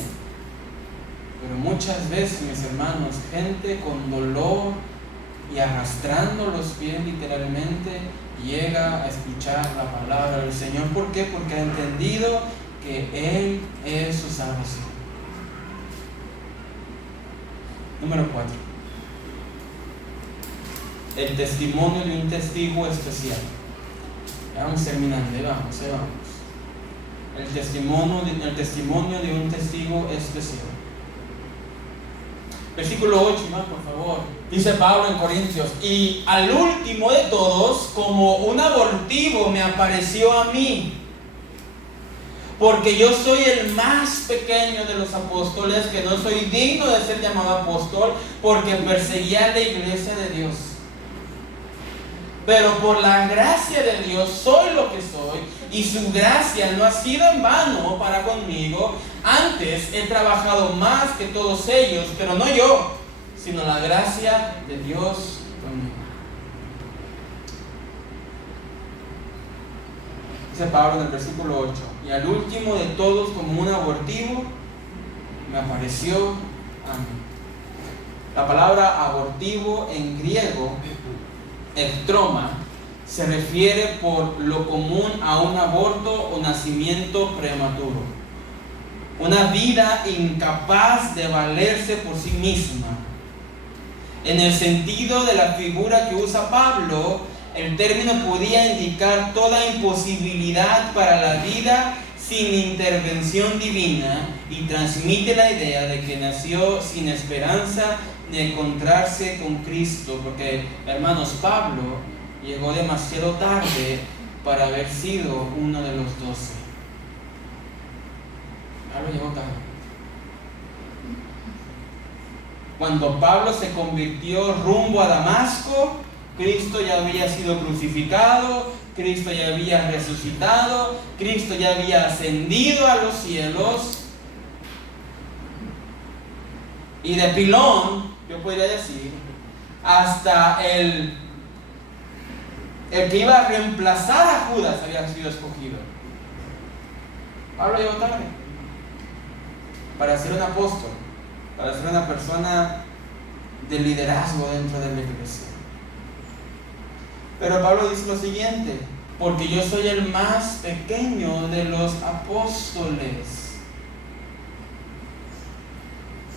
Pero muchas veces, mis hermanos, gente con dolor y arrastrando los pies literalmente, llega a escuchar la palabra del Señor. ¿Por qué? Porque ha entendido que Él es su salvación. Número 4. El testimonio de un testigo especial. Ya vamos terminando, vamos. El testimonio de un testigo especial. Versículo 8, más por favor. Dice Pablo en Corintios: y al último de todos, como un abortivo, me apareció a mí, porque yo soy el más pequeño de los apóstoles, que no soy digno de ser llamado apóstol, porque perseguía la iglesia de Dios. Pero por la gracia de Dios soy lo que soy, y su gracia no ha sido en vano para conmigo. Antes he trabajado más que todos ellos, pero no yo, sino la gracia de Dios conmigo. Dice Pablo en el versículo 8: y al último de todos, como un abortivo, me apareció a mí. La palabra abortivo en griego, ectroma, se refiere por lo común a un aborto o nacimiento prematuro. Una vida incapaz de valerse por sí misma. En el sentido de la figura que usa Pablo, el término podía indicar toda imposibilidad para la vida sin intervención divina, y transmite la idea de que nació sin esperanza de encontrarse con Cristo, porque, hermanos, Pablo llegó demasiado tarde para haber sido uno de los 12. Pablo llegó tarde. Cuando Pablo se convirtió rumbo a Damasco, Cristo ya había sido crucificado, Cristo ya había resucitado, Cristo ya había ascendido a los cielos. Y de pilón, yo podría decir, hasta el que iba a reemplazar a Judas había sido escogido. Pablo llegó tarde para ser un apóstol, para ser una persona de liderazgo dentro de la iglesia. Pero Pablo dice lo siguiente: porque yo soy el más pequeño de los apóstoles.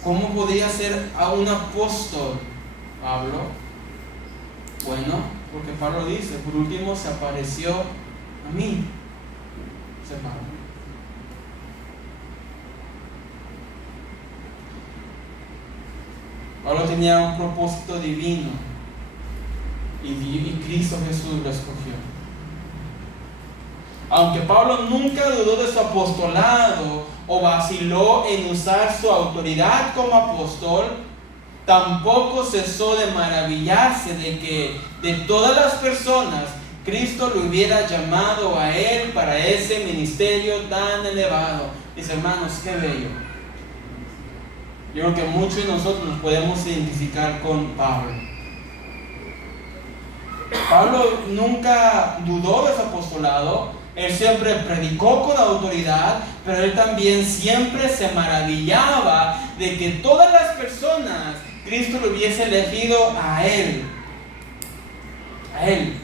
¿Cómo podía ser a un apóstol Pablo? Bueno, porque Pablo dice: por último se apareció a mí. Dice Pablo. Pablo tenía un propósito divino y Cristo Jesús lo escogió. Aunque Pablo nunca dudó de su apostolado o vaciló en usar su autoridad como apóstol, tampoco cesó de maravillarse de que de todas las personas Cristo lo hubiera llamado a él para ese ministerio tan elevado. Mis hermanos, qué bello. Yo creo que muchos de nosotros nos podemos identificar con Pablo. Pablo nunca dudó de su apostolado. Él siempre predicó con autoridad, pero él también siempre se maravillaba de que todas las personas Cristo lo hubiese elegido a él. A él.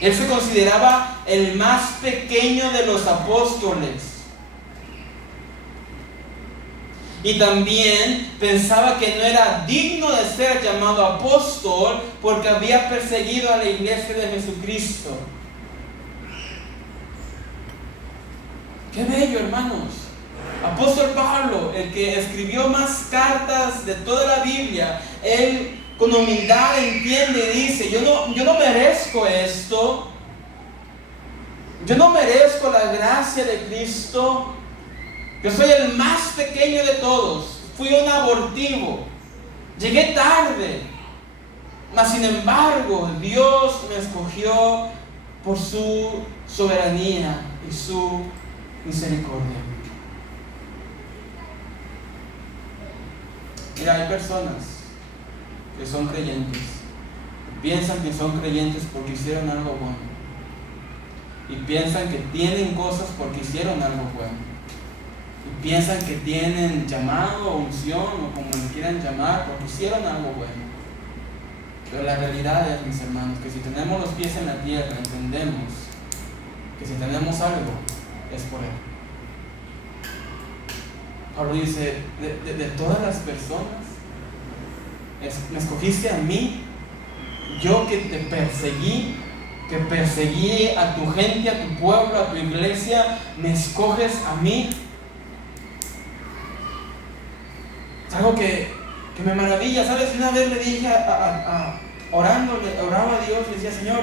Él se consideraba el más pequeño de los apóstoles. Y también pensaba que no era digno de ser llamado apóstol porque había perseguido a la iglesia de Jesucristo. ¡Qué bello, hermanos! Apóstol Pablo, el que escribió más cartas de toda la Biblia, él con humildad entiende y dice, yo no merezco esto. Yo no merezco la gracia de Cristo. Yo soy el más pequeño de todos. Fui un abortivo. Llegué tarde. Mas sin embargo, Dios me escogió por su soberanía y su misericordia. Mira, hay personas que son creyentes. Piensan que son creyentes porque hicieron algo bueno. Y piensan que tienen cosas porque hicieron algo bueno. Y piensan que tienen llamado, unción o como le quieran llamar porque hicieron algo bueno. Pero la realidad es, mis hermanos, que si tenemos los pies en la tierra, entendemos que si tenemos algo, es por Él. Pablo dice, de todas las personas, me escogiste a mí, yo que te perseguí, que perseguí a tu gente, a tu pueblo, a tu iglesia, me escoges a mí. Es algo que me maravilla, ¿sabes? Una vez le dije oraba a Dios y decía, Señor,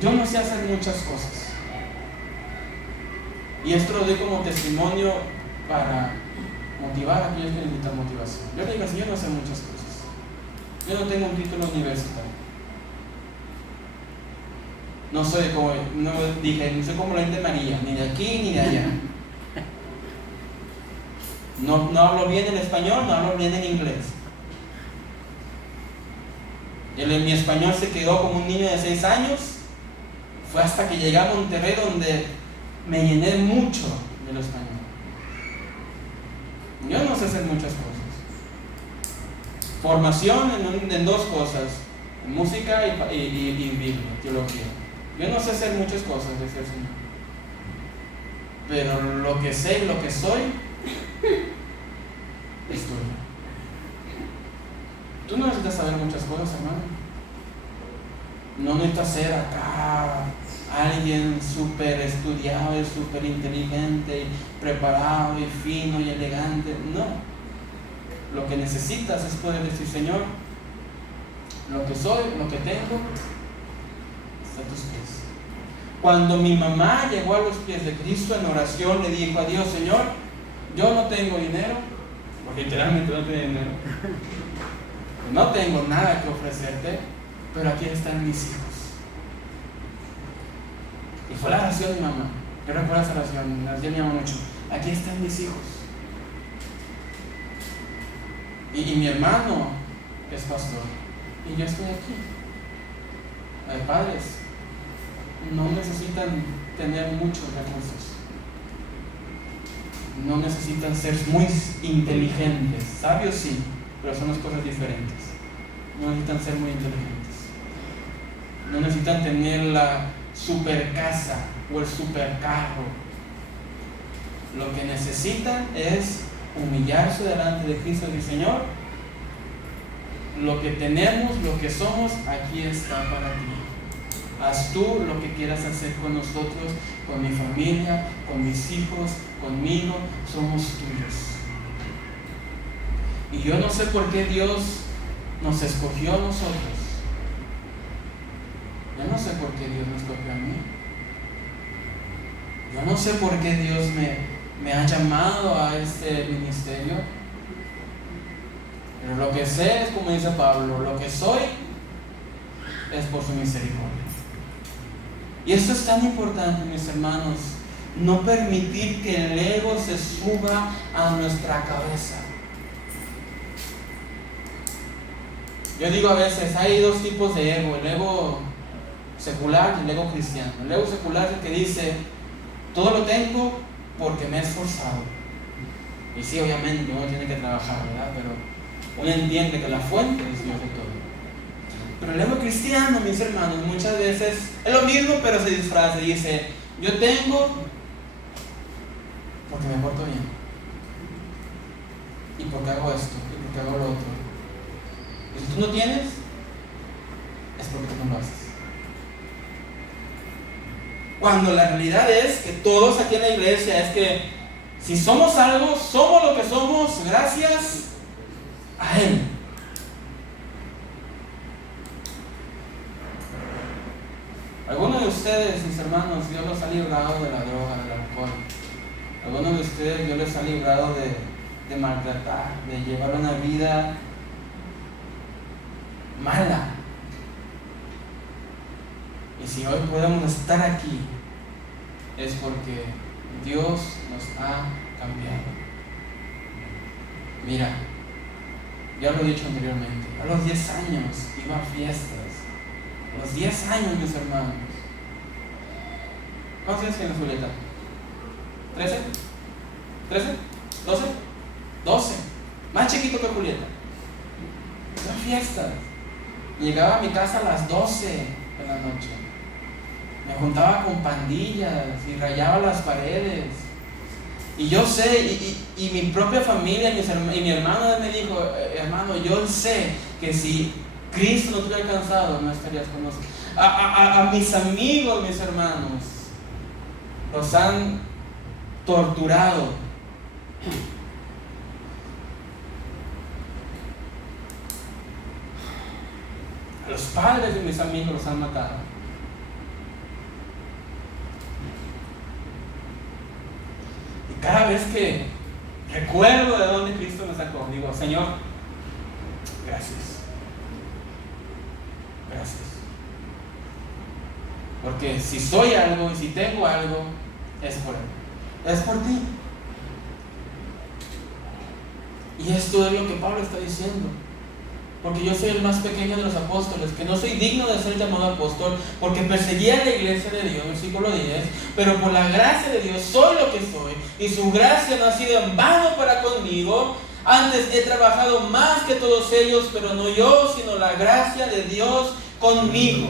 yo no sé hacer muchas cosas. Y esto lo doy como testimonio para motivar a aquellos que necesitan motivación. Yo le digo, Señor, no sé muchas cosas. Yo no tengo un título universitario. No soy como la gente María, ni de aquí ni de allá. No hablo bien el español, no hablo bien el inglés. Mi español se quedó como un niño de 6 años. Fue hasta que llegué a Monterrey donde me llené mucho del español. Yo no sé hacer muchas cosas. Formación en 2 cosas: en música y Biblia, teología. Yo no sé hacer muchas cosas, dice el Señor. Pero lo que sé y lo que soy es tuyo. Tú no necesitas saber muchas cosas, hermano. No necesitas ser acá alguien súper estudiado y súper inteligente y preparado y fino y elegante. No. Lo que necesitas es poder decir, Señor, lo que soy, lo que tengo, está a tus pies. Cuando mi mamá llegó a los pies de Cristo en oración, le dijo a Dios, Señor, yo no tengo dinero, porque literalmente no tengo dinero. No tengo nada que ofrecerte, pero aquí están mis hijos. Y fue la oración de mi mamá. Yo recuerdo esa oración, la hacía mi mamá mucho. Aquí están mis hijos. Y mi hermano es pastor. Y yo estoy aquí. Hay padres. No necesitan tener muchos recursos. No necesitan ser muy inteligentes. Sabios sí, pero son las cosas diferentes. No necesitan ser muy inteligentes. No necesitan tener la super casa o el super carro. Lo que necesitan es humillarse delante de Cristo y decir, Señor, lo que tenemos, lo que somos, aquí está para ti. Haz tú lo que quieras hacer con nosotros, con mi familia, con mis hijos, conmigo. Somos tuyos. Y yo no sé por qué Dios nos escogió a nosotros. Yo no sé por qué Dios me escogió a mí. Yo no sé por qué Dios me ha llamado a este ministerio. Pero lo que sé es, como dice Pablo, lo que soy es por su misericordia. Y esto es tan importante, mis hermanos, no permitir que el ego se suba a nuestra cabeza. Yo digo a veces, hay dos tipos de ego, el ego secular y el ego cristiano. El ego secular es el que dice, todo lo tengo porque me he esforzado. Y sí, obviamente uno tiene que trabajar, ¿verdad? Pero uno entiende que la fuente es Dios de todo. Pero el ego cristiano, mis hermanos, muchas veces es lo mismo, pero se disfraza y dice, yo tengo porque me porto bien, y porque hago esto, y porque hago lo otro. Y si tú no tienes, es porque tú no lo haces. Cuando la realidad es que todos aquí en la iglesia es que si somos algo, somos lo que somos gracias a Él. Algunos de ustedes, mis hermanos, Dios los ha librado de la droga, del alcohol. Algunos de ustedes, Dios les ha librado de maltratar, de llevar una vida mala. Y si hoy podemos estar aquí, es porque Dios nos ha cambiado. Mira, ya lo he dicho anteriormente, a los 10 años iba a fiestas. A los 10 años, mis hermanos. ¿Cuántos años tienes, Julieta? ¿13? ¿13? ¿12? 12. Más chiquito que Julieta. Iba a fiestas. Llegaba a mi casa a las 12 de la noche. Me juntaba con pandillas y rayaba las paredes. Y yo sé, y mi propia familia y mi hermano me dijo, hermano, yo sé que si Cristo no te hubiera alcanzado, no estarías con nosotros. A mis amigos, mis hermanos, los han torturado. A los padres de mis amigos los han matado. Y cada vez que recuerdo de dónde Cristo me sacó, digo, Señor, gracias. Gracias. Porque si soy algo y si tengo algo, es por Él. Es por ti. Y esto es lo que Pablo está diciendo. Porque yo soy el más pequeño de los apóstoles, que no soy digno de ser llamado apóstol, porque perseguía la iglesia de Dios, versículo 10, pero por la gracia de Dios soy lo que soy, y su gracia no ha sido en vano para conmigo. Antes he trabajado más que todos ellos, pero no yo, sino la gracia de Dios conmigo.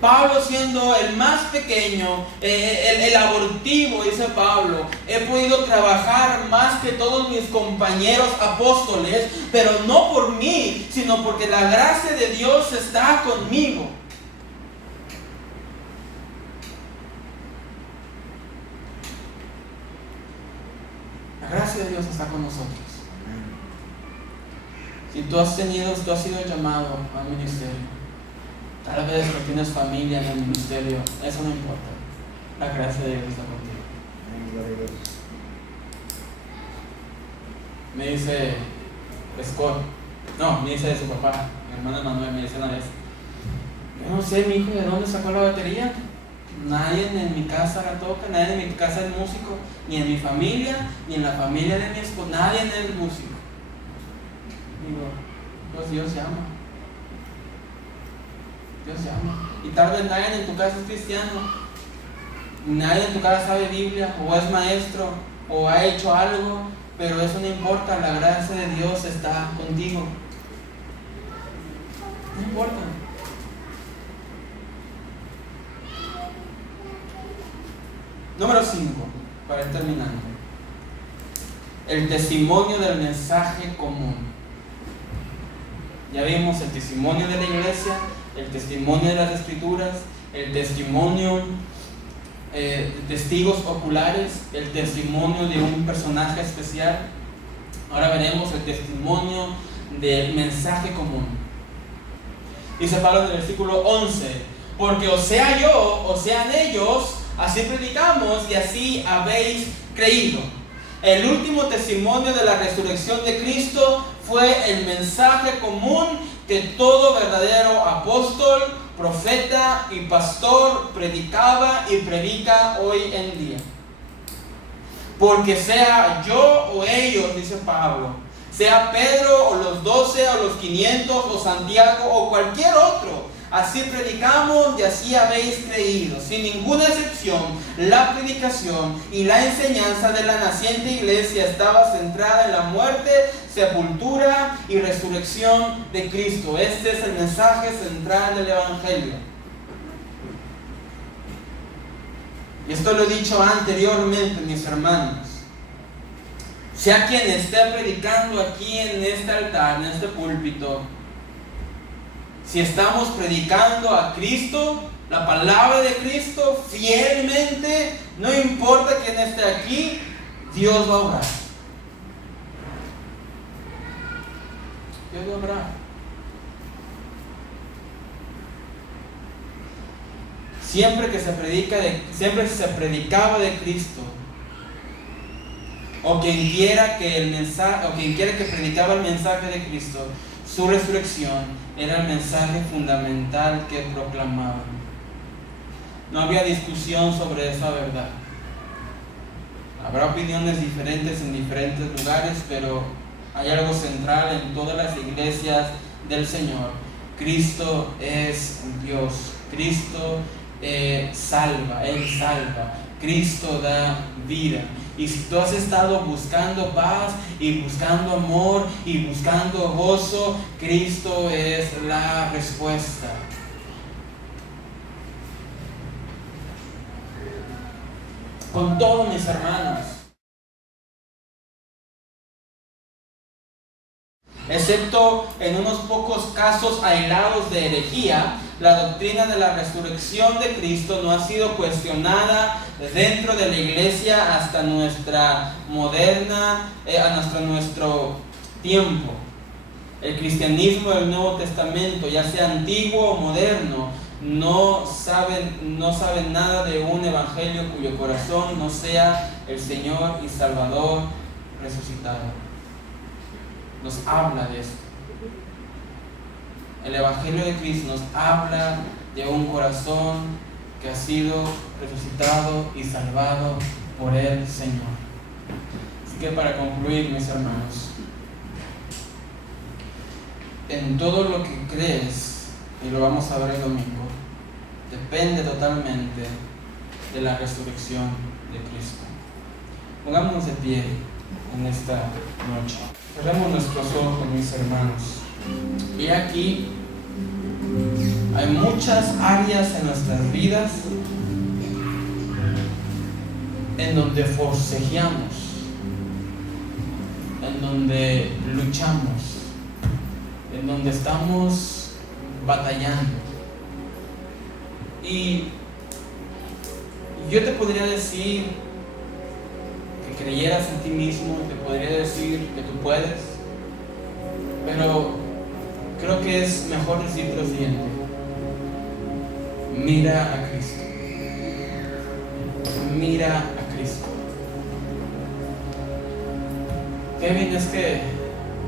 Pablo, siendo el más pequeño, el abortivo, dice Pablo, he podido trabajar más que todos mis compañeros apóstoles, pero no por mí, sino porque la gracia de Dios está conmigo. La gracia de Dios está con nosotros. Si tú has sido llamado al ministerio, tal vez no tienes familia en el ministerio, eso no importa. La gracia de Dios está contigo. Me dice Scott, me dice su papá, mi hermano Manuel, me dice una vez, yo no sé, mi hijo, ¿de dónde sacó la batería? Nadie en mi casa la toca, nadie en mi casa es músico, ni en mi familia, ni en la familia de mi esposo, nadie es músico. Digo, pues Dios llama. Dios llama. Y tal vez nadie en tu casa es cristiano, nadie en tu casa sabe Biblia, o es maestro, o ha hecho algo, pero eso no importa, la gracia de Dios está contigo. No importa. Número 5, para ir terminando. El testimonio del mensaje común. Ya vimos el testimonio de la iglesia, el testimonio de las escrituras, el testimonio, testigos oculares, el testimonio de un personaje especial. Ahora veremos el testimonio del mensaje común. Dice Pablo en el versículo 11: porque o sea yo, o sean ellos, así predicamos y así habéis creído. El último testimonio de la resurrección de Cristo fue el mensaje común que todo verdadero apóstol, profeta y pastor predicaba y predica hoy en día. Porque sea yo o ellos, dice Pablo, sea Pedro o los 12 o los 500 o Santiago o cualquier otro, así predicamos y así habéis creído. Sin ninguna excepción, la predicación y la enseñanza de la naciente iglesia estaba centrada en la muerte, sepultura y resurrección de Cristo. Este es el mensaje central del Evangelio. Y esto lo he dicho anteriormente, mis hermanos. Sea quien esté predicando aquí en este altar, en este púlpito, si estamos predicando a Cristo, la palabra de Cristo, fielmente, no importa quién esté aquí, Dios va a obrar. Dios va a obrar. Siempre se predicaba de Cristo, o quien quiera que predicaba el mensaje de Cristo, su resurrección era el mensaje fundamental que proclamaban. No había discusión sobre esa verdad. Habrá opiniones diferentes en diferentes lugares, pero hay algo central en todas las iglesias del Señor. Cristo es Dios. Cristo salva. Él salva. Cristo da vida. Y si tú has estado buscando paz y buscando amor y buscando gozo, Cristo es la respuesta. Con todos mis hermanos, excepto en unos pocos casos aislados de herejía, la doctrina de la resurrección de Cristo no ha sido cuestionada dentro de la iglesia hasta nuestra hasta nuestro tiempo. El cristianismo del Nuevo Testamento, ya sea antiguo o moderno, no saben nada de un evangelio cuyo corazón no sea el Señor y Salvador resucitado. Nos habla de esto. El Evangelio de Cristo nos habla de un corazón que ha sido resucitado y salvado por el Señor. Así que para concluir, mis hermanos, en todo lo que crees, y lo vamos a ver el domingo, depende totalmente de la resurrección de Cristo. Pongámonos de pie en esta noche. Cerremos nuestros ojos, mis hermanos. Y aquí hay muchas áreas en nuestras vidas en donde forcejeamos, en donde luchamos, en donde estamos batallando. Y yo te podría decir que creyeras en ti mismo, te podría decir que tú puedes, pero creo que es mejor decir lo siguiente: mira a Cristo. Mira a Cristo. Kevin, es que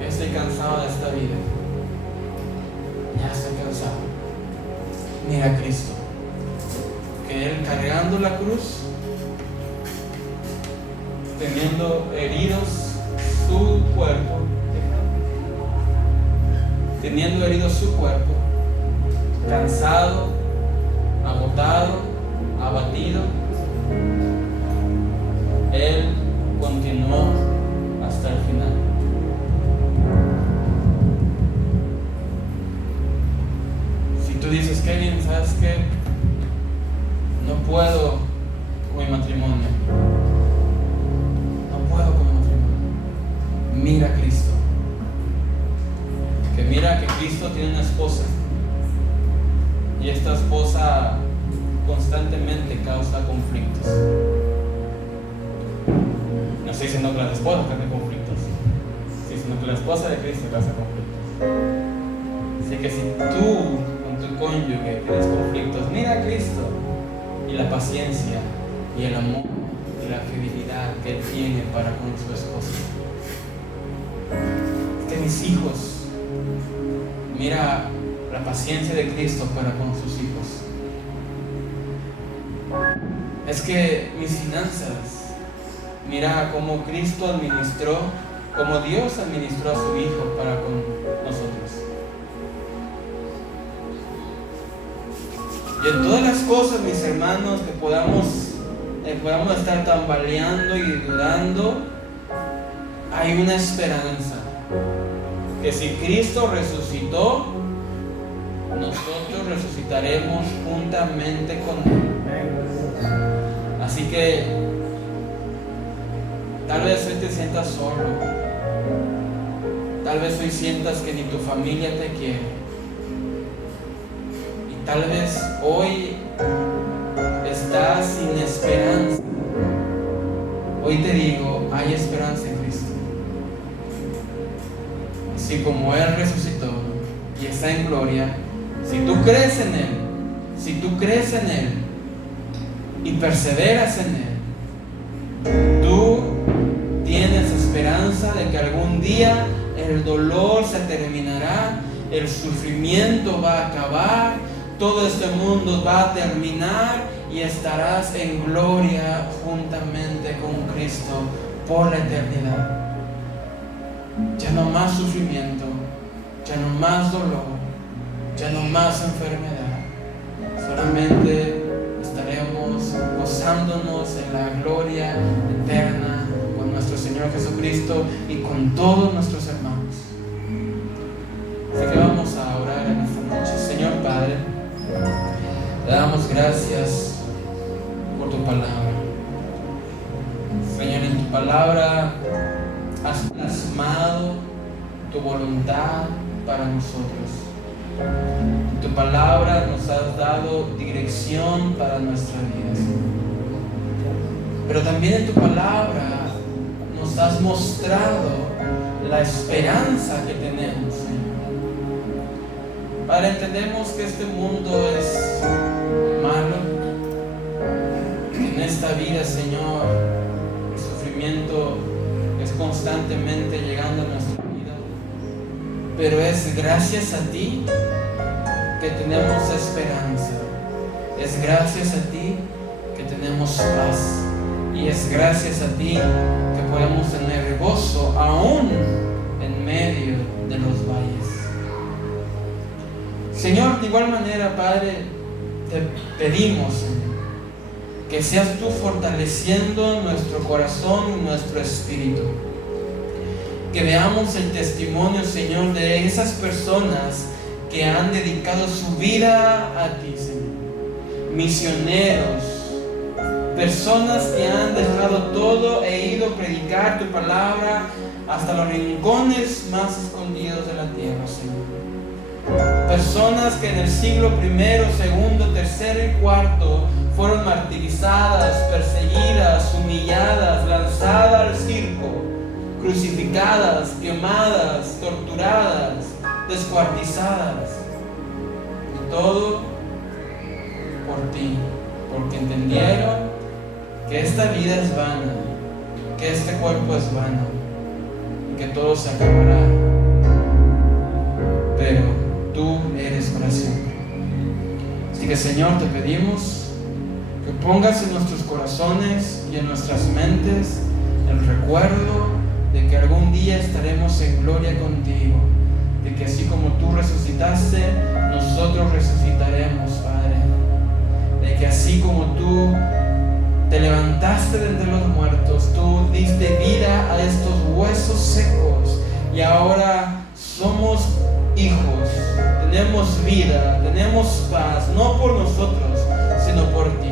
estoy cansado de esta vida. Ya estoy cansado. Mira a Cristo. Que Él cargando la cruz, teniendo heridos su cuerpo, cansado, agotado, abatido, Él continuó hasta el final. Si tú dices, Kevin, ¿sabes qué? No puedo con mi matrimonio. Mira a Cristo. Que mira que Cristo tiene una esposa. Y esta esposa Estoy diciendo que las esposas causan conflictos. Estoy diciendo que la esposa de Cristo causa conflictos. Así que si tú con tu cónyuge tienes conflictos, mira a Cristo y la paciencia y el amor y la fidelidad que Él tiene para con su esposa. Que mis hijos, mira la paciencia de Cristo para con sus hijos. Es que mis finanzas, mira cómo Cristo administró, cómo Dios administró a su Hijo para con nosotros. Y en todas las cosas, mis hermanos, que podamos estar tambaleando y dudando, hay una esperanza. Que si Cristo resucitó, nosotros resucitaremos juntamente con Él. Así que tal vez hoy te sientas solo, tal vez hoy sientas que ni tu familia te quiere, y tal vez hoy estás sin esperanza. Hoy te digo, hay esperanza en Cristo. Así como Él resucitó y está en gloria, si tú crees en Él y perseveras en Él, tú tienes esperanza de que algún día el dolor se terminará, el sufrimiento va a acabar, todo este mundo va a terminar y estarás en gloria juntamente con Cristo por la eternidad. Ya no más sufrimiento, ya no más dolor, ya no más enfermedad. Solamente estaremos gozándonos en la gloria eterna con nuestro Señor Jesucristo y con todos nuestros hermanos. Así que vamos a orar en esta noche. Señor Padre, te damos gracias por tu palabra. Señor, en tu palabra has plasmado tu voluntad para nosotros. En tu palabra nos has dado dirección para nuestra vida. Pero también en tu palabra nos has mostrado la esperanza que tenemos, Señor. Padre, entendemos que este mundo es malo, que en esta vida, Señor, el sufrimiento es constantemente llegando a nuestra vida, pero es gracias a ti que tenemos esperanza, es gracias a ti que tenemos paz, y es gracias a ti que podemos tener gozo aún en medio de los valles. Señor, de igual manera, Padre, te pedimos, Señor, que seas tú fortaleciendo nuestro corazón y nuestro espíritu. Que veamos el testimonio, Señor, de esas personas que han dedicado su vida a ti, Señor. Misioneros, personas que han dejado todo e ido a predicar tu palabra hasta los rincones más escondidos de la tierra, Señor. Personas que en el siglo I, II, III y IV fueron martirizadas, perseguidas, humilladas, lanzadas al circo, crucificadas, quemadas, torturadas, descuartizadas. Y todo por ti, porque entendieron que esta vida es vana, que este cuerpo es vano y que todo se acabará, pero tú eres para siempre. Así que, Señor, te pedimos que pongas en nuestros corazones y en nuestras mentes el recuerdo de que algún día estaremos en gloria contigo, de que así como tú resucitaste, nosotros resucitaremos, Padre, de que así como tú te levantaste de entre los muertos, tú diste vida a estos huesos secos y ahora somos hijos, tenemos vida, tenemos paz, no por nosotros, sino por ti.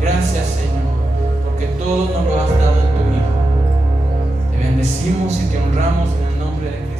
Gracias, Señor, porque todo nos lo has dado en tu Hijo. Te bendecimos y te honramos en el nombre de Cristo.